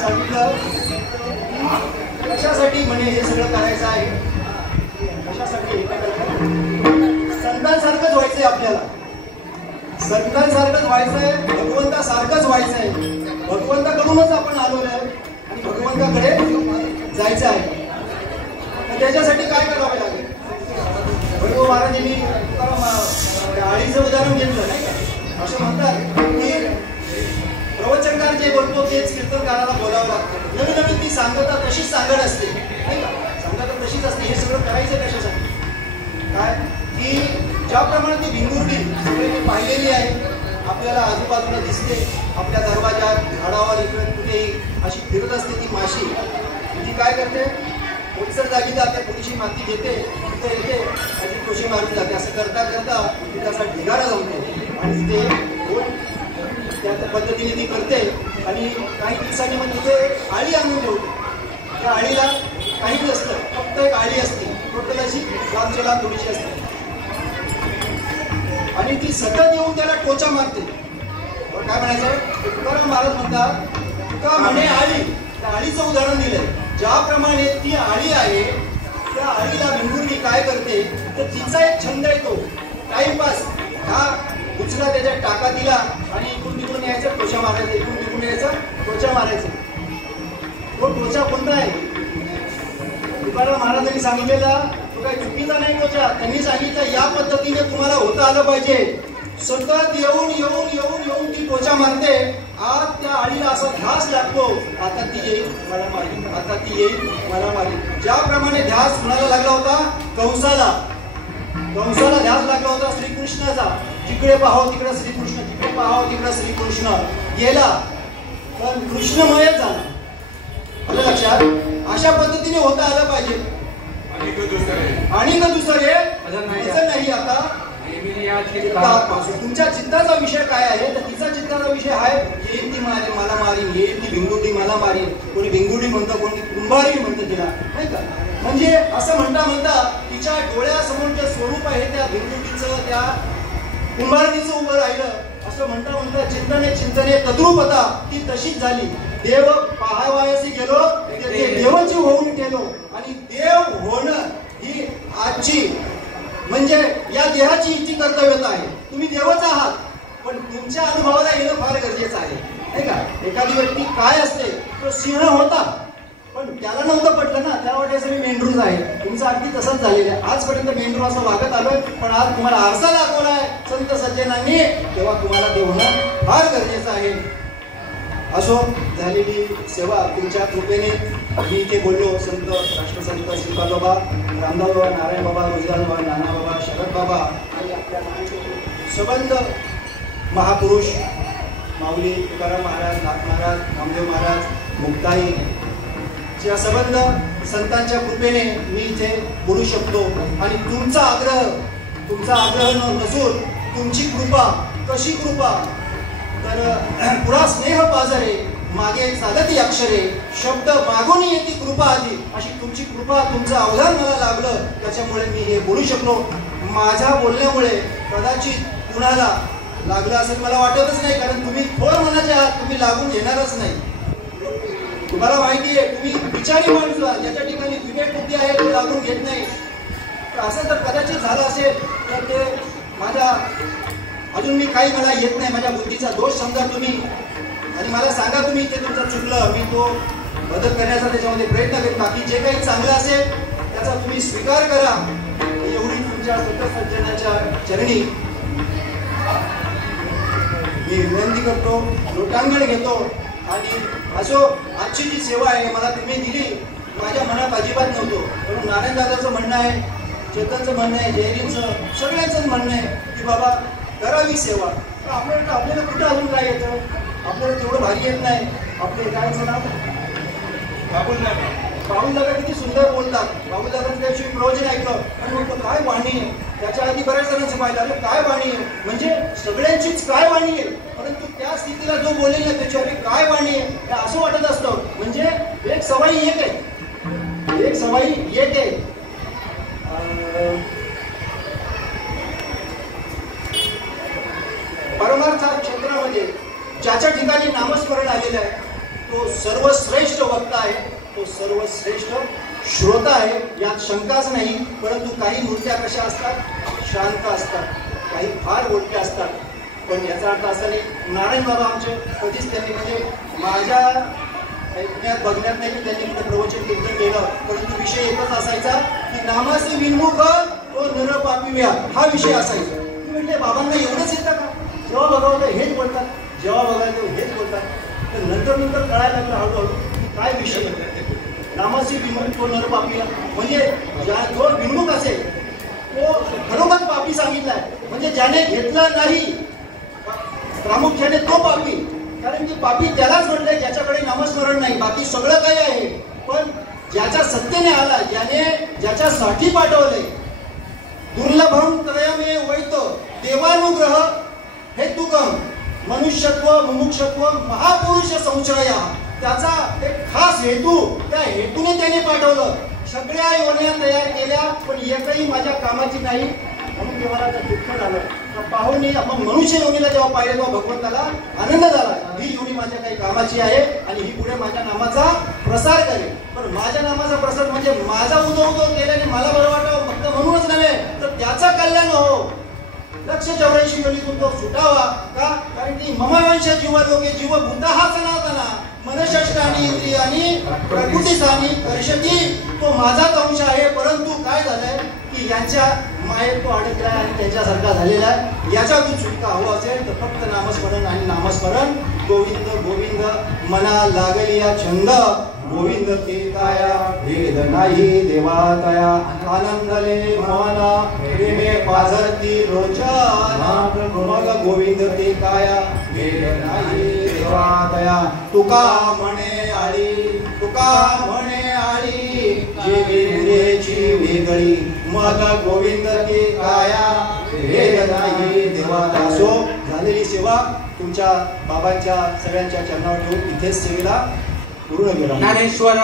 सांगितलं कशासाठी म्हणे हे सगळं करायचं आहे. कशासाठी? संतांसारखंच व्हायचंय आपल्याला, संतांसारखंच व्हायचंय, भगवंतासारखंच व्हायचंय. भगवंताकडूनच आपण आलो आहे आणि भगवंताकडे जायचं आहे. त्याच्यासाठी काय करावे लागेल? भगव महाराजांनी आळीचं उदाहरण घेतलं नाही का? असं म्हणतात की प्रवचनकार जे बोलतो तेच कीर्तनकाराला बोलावं लागतं. नवीन नवीन ती सांगता तशीच सांगत असते नाही का? सांगता तशीच असते. हे सगळं करायचं कशासाठी? काय की ज्याप्रमाणे ती भिंगुर्डी सगळ्यांनी पाहिलेली आहे, आपल्याला आजूबाजूला दिसते, आपल्या दरवाजात झाडावर इकडे कुठेही अशी फिरत असते ती माशी. ती काय करते? ओलसर जागी जाते, थोडीशी माती घेते, तिथे येते आणि कोशी मारून जाते. असं करता करता ती त्याचा ढिगारा जमतो आणि ते त्या पद्धतीने ती करते आणि काही दिवसांनी मग तिथे आळी आणून ठेवते. त्या आळीला काही नसतं, फक्त एक आळी असते, टोटल अशी लांबच्या लांब थोडीशी असते आणि ती सतत येऊन त्याला टोचा मारते. काय म्हणायचं? तुकाराम महाराज म्हणतात, तुका म्हणे आळी, त्या आळीचं उदाहरण दिलंय. ज्याप्रमाणे ती आळी आहे, त्या आळीला भिंगुर्डी काय करते तर तिचा एक छंद येतो, टाइमपास. हा उचला त्याच्या टाका दिला आणि इकडून तिकडून यायचं, टोचा मारायचं, इकडून तिकडून यायचं, टोचा मारायचं. तो टोचा कोणता आहे? तुकाराम महाराजांनी सांगितलेला तो काही चुकीचा नाही टोचा. त्यांनी सांगितलं या पद्धतीने तुम्हाला होता आलं पाहिजे. सतत येऊन येऊन येऊन येऊन ती टोचा मारते. आज त्या आळीला असा ध्यास लागतो, आता ती येईल मला मारी, आता ती येईल मला मारी. ज्याप्रमाणे ध्यास कुणाला लागला होता? कंसाला. कंसाला ध्यास लागला होता श्रीकृष्णाचा. जिकडे पाहावं तिकडे श्रीकृष्ण, जिकडे पाहावं तिकडे श्रीकृष्ण. गेला पण कृष्णमयच झाला. आलं लक्षात? अशा पद्धतीने होता आलं पाहिजे. आणि का दुसरे असं नाही. आता तुमच्या चित्ताचा विषय काय आहे? तर तिचा चित्ताचा विषय आहे येईल ती मला मारीन, येईल ती भिंगुर्डी मला मारीन. कोणी भिंगुर्डी म्हणतं, कोणी कुंभारी म्हणतं तिला नाही का? म्हणजे असं म्हणता म्हणता तिच्या डोळ्यासमोर जे स्वरूप आहे त्या भिंगुर्डीचं, त्या कुंभारणीचं उभं राहिलं. असं म्हणता म्हणता चिंतने चिंतने तद्रूपता ती तशीच झाली. देव पाहावयासी गेलो, देवाची होऊन गेलो. आणि देव होणं ही आजची म्हणजे या देहाची इतकी कर्तव्यता आहे. तुम्ही देवच आहात, पण तुमच्या अनुभवाला येणं फार गरजेचं आहे नाही का? एखादी व्यक्ती काय असते, तो सिंह होता पण त्याला नव्हतं पटलं ना, त्याला वाटायचं मी मेंढरूच आहे. तुमचं अगदी तसंच झालेलं आहे. आजपर्यंत मेंढरू असं वागत आलोय, पण आज तुम्हाला आरसा दाखवलाय संत सज्जनांनी, तेव्हा तुम्हाला ते होणं फार गरजेचं आहे. असो झालेली सेवा तुमच्या कृपेने मी इथे बोललो. संत राष्ट्रसंत श्रीपाद बाबा, रामदास बाबा, नारायण बाबा, रोजगार बाबा, नाना बाबा, शरद बाबा आणि आपल्या संबंध महापुरुष माऊली तुकाराम महाराज, नाथ महाराज, रामदेव महाराज, मुक्ताई च्या संबंध संतांच्या कृपेने मी इथे बोलू शकतो. आणि तुमचा आग्रह नसून तुमची कृपा. कशी कृपा? तर पुरा स्नेह पाजरे मागे चालती अक्षरे, शब्द मागून येते कृपा आधी. अशी तुमची कृपा, तुमचं अवधान मला लागलं, त्याच्यामुळे मी हे बोलू शकलो. माझ्या बोलण्यामुळे कदाचित कुणाला लागलं असं मला वाटतच नाही, कारण तुम्ही थोर मनाचे आहात, तुम्ही लागून घेणारच नाही. तुम्हाला माहिती आहे, तुम्ही विचारी माणूस आहात, ज्याच्या ठिकाणी विवेक बुद्धी आहे तो लागून घेत नाही. असं जर कदाचित झालं असेल तर ते माझ्या अजून मी काही मला येत नाही, माझ्या बुद्धीचा दोष समजा तुम्ही आणि मला सांगा तुम्ही ते तुमचं चुकलं, मी तो बदल करण्याचा त्याच्यामध्ये प्रयत्न करेन. बाकी जे काही चांगलं असेल त्याचा तुम्ही स्वीकार करा. एवढी तुमच्या सज्जनाच्या चरणी मी विनंती करतो, लोटांगण घेतो. आणि असो आजची जी सेवा आहे मला तुम्ही दिली, माझ्या मनात अजिबात नव्हतं. म्हणून नारायण दादाचं म्हणणं आहे, चेतनचं म्हणणं आहे, जयरींचं, सगळ्यांचंच म्हणणं आहे की बाबा करावी सेवा. आपल्याला कुठं अजून काय येतं? आपल्याला तेवढं भारी येत नाही. आपले कायचं नाव राहुल दादा किती सुंदर बोलतात. राहुल दादांचं त्याविषयी प्रवचन ऐकलं आणि म्हटलं काय वाणी आहे. त्याच्या आधी बऱ्याच जणांचं पाहिलं, अरे काय वाणी आहे, म्हणजे सगळ्यांचीच काय वाणी आहे. परंतु त्या स्थितीला जो बोलेल ना त्याच्यावर काय वाणी आहे असं वाटत असतं. म्हणजे एक सवाई एक आहे, एक सवाई एक आहे. परमार्थ क्षेत्रामध्ये ज्याच्या ठिकाणी नामस्मरण आलेलं आहे तो सर्वश्रेष्ठ वक्ता आहे, तो सर्वश्रेष्ठ श्रोता आहे, यात शंकाच नाही. परंतु काही मूर्त्या कशा असतात, शांत असतात, काही फार बोलक्या असतात. पण याचा अर्थ असा नाही, नारायण बाबा आमचे कधीच त्यांनी म्हणजे माझ्या ऐकण्यात बघण्यात नाही की त्यांनी कुठे प्रवचन कीर्तन केलं, परंतु विषय एकच असायचा की नामाचे विनमुख तो नर पापिव्या, हा विषय असायचा. मी म्हटले बाबांना एवढंच येतं का? जेव्हा बघावं हेच बोलतात, जेव्हा बघायचं हेच बोलतात. तर नंतर कळायला लागलं हळूहळू काय विषय, नामाचे विनमुख तो नर पापिव्या म्हणजे जो विनमुख असेल तो खरोखर पापी सांगितलाय. म्हणजे ज्याने घेतला नाही प्रामुख्याने तो पापी. कारण की पापी त्यालाच म्हटलंय ज्याच्याकडे नामस्मरण नाही, बाकी सगळं काही आहे. पण ज्याच्या सत्तेने आला, ज्याच्यासाठी पाठवले, दुर्लभम त्रयमे वैत देवानुग्रह हेतुकम मनुष्यत्व मुमुक्षत्व महापुरुष संश्रया. त्याचा एक खास हेतू, त्या हेतूने त्याने पाठवलं. सगळ्या योजना तयार केल्या पण एकही माझ्या कामाची नाही. म्हणून देवाला दुःख झालं. पाहून आपण मनुष्य योनीला जेव्हा पाहिलं तेव्हा भगवंताला आनंद झाला. ही योनी माझ्या काही कामाची आहे आणि ही पुढे माझ्या नामाचा प्रसार करेल. पण माझ्या नामाचा प्रसार म्हणजे माझा उदो केल्याने मला बरं वाटावं फक्त म्हणूनच नव्हे तर त्याचा कल्याण हो. 184 योनीतून तो सुटावा का? कारण की ममवंश जीवलोके जीव भूता हा सनातना मनषष्टानी इंद्रियानी प्रकृतीसानी कर्षती. तो माझाच अंश आहे. परंतु काय झालंय की यांच्या मायेत तो अडकलाय आणि त्याच्यासारखा झालेला आहे. याच्यातून सुटका हवं असेल तर फक्त नामस्मरण आणि नामस्मरण. गोविंद गोविंद मना लागली या छंद, गोविंद ते काया भेद नाही देवातया. आनंदले मन प्रेमे पाझरती रोचना, मग गोविंद ते काया भेद नाही देवातया. तुका म्हणे आळी, तुका म्हणे आळी जे वेगळेची वेगळी, मग गोविंद ते काया भेद नाही देवातया. सो झालेली सेवा तुमच्या बाबांच्या सगळ्यांच्या चरणावर ठेवून इथेच सेवेला पूर्ण केला. ज्ञानेश्वर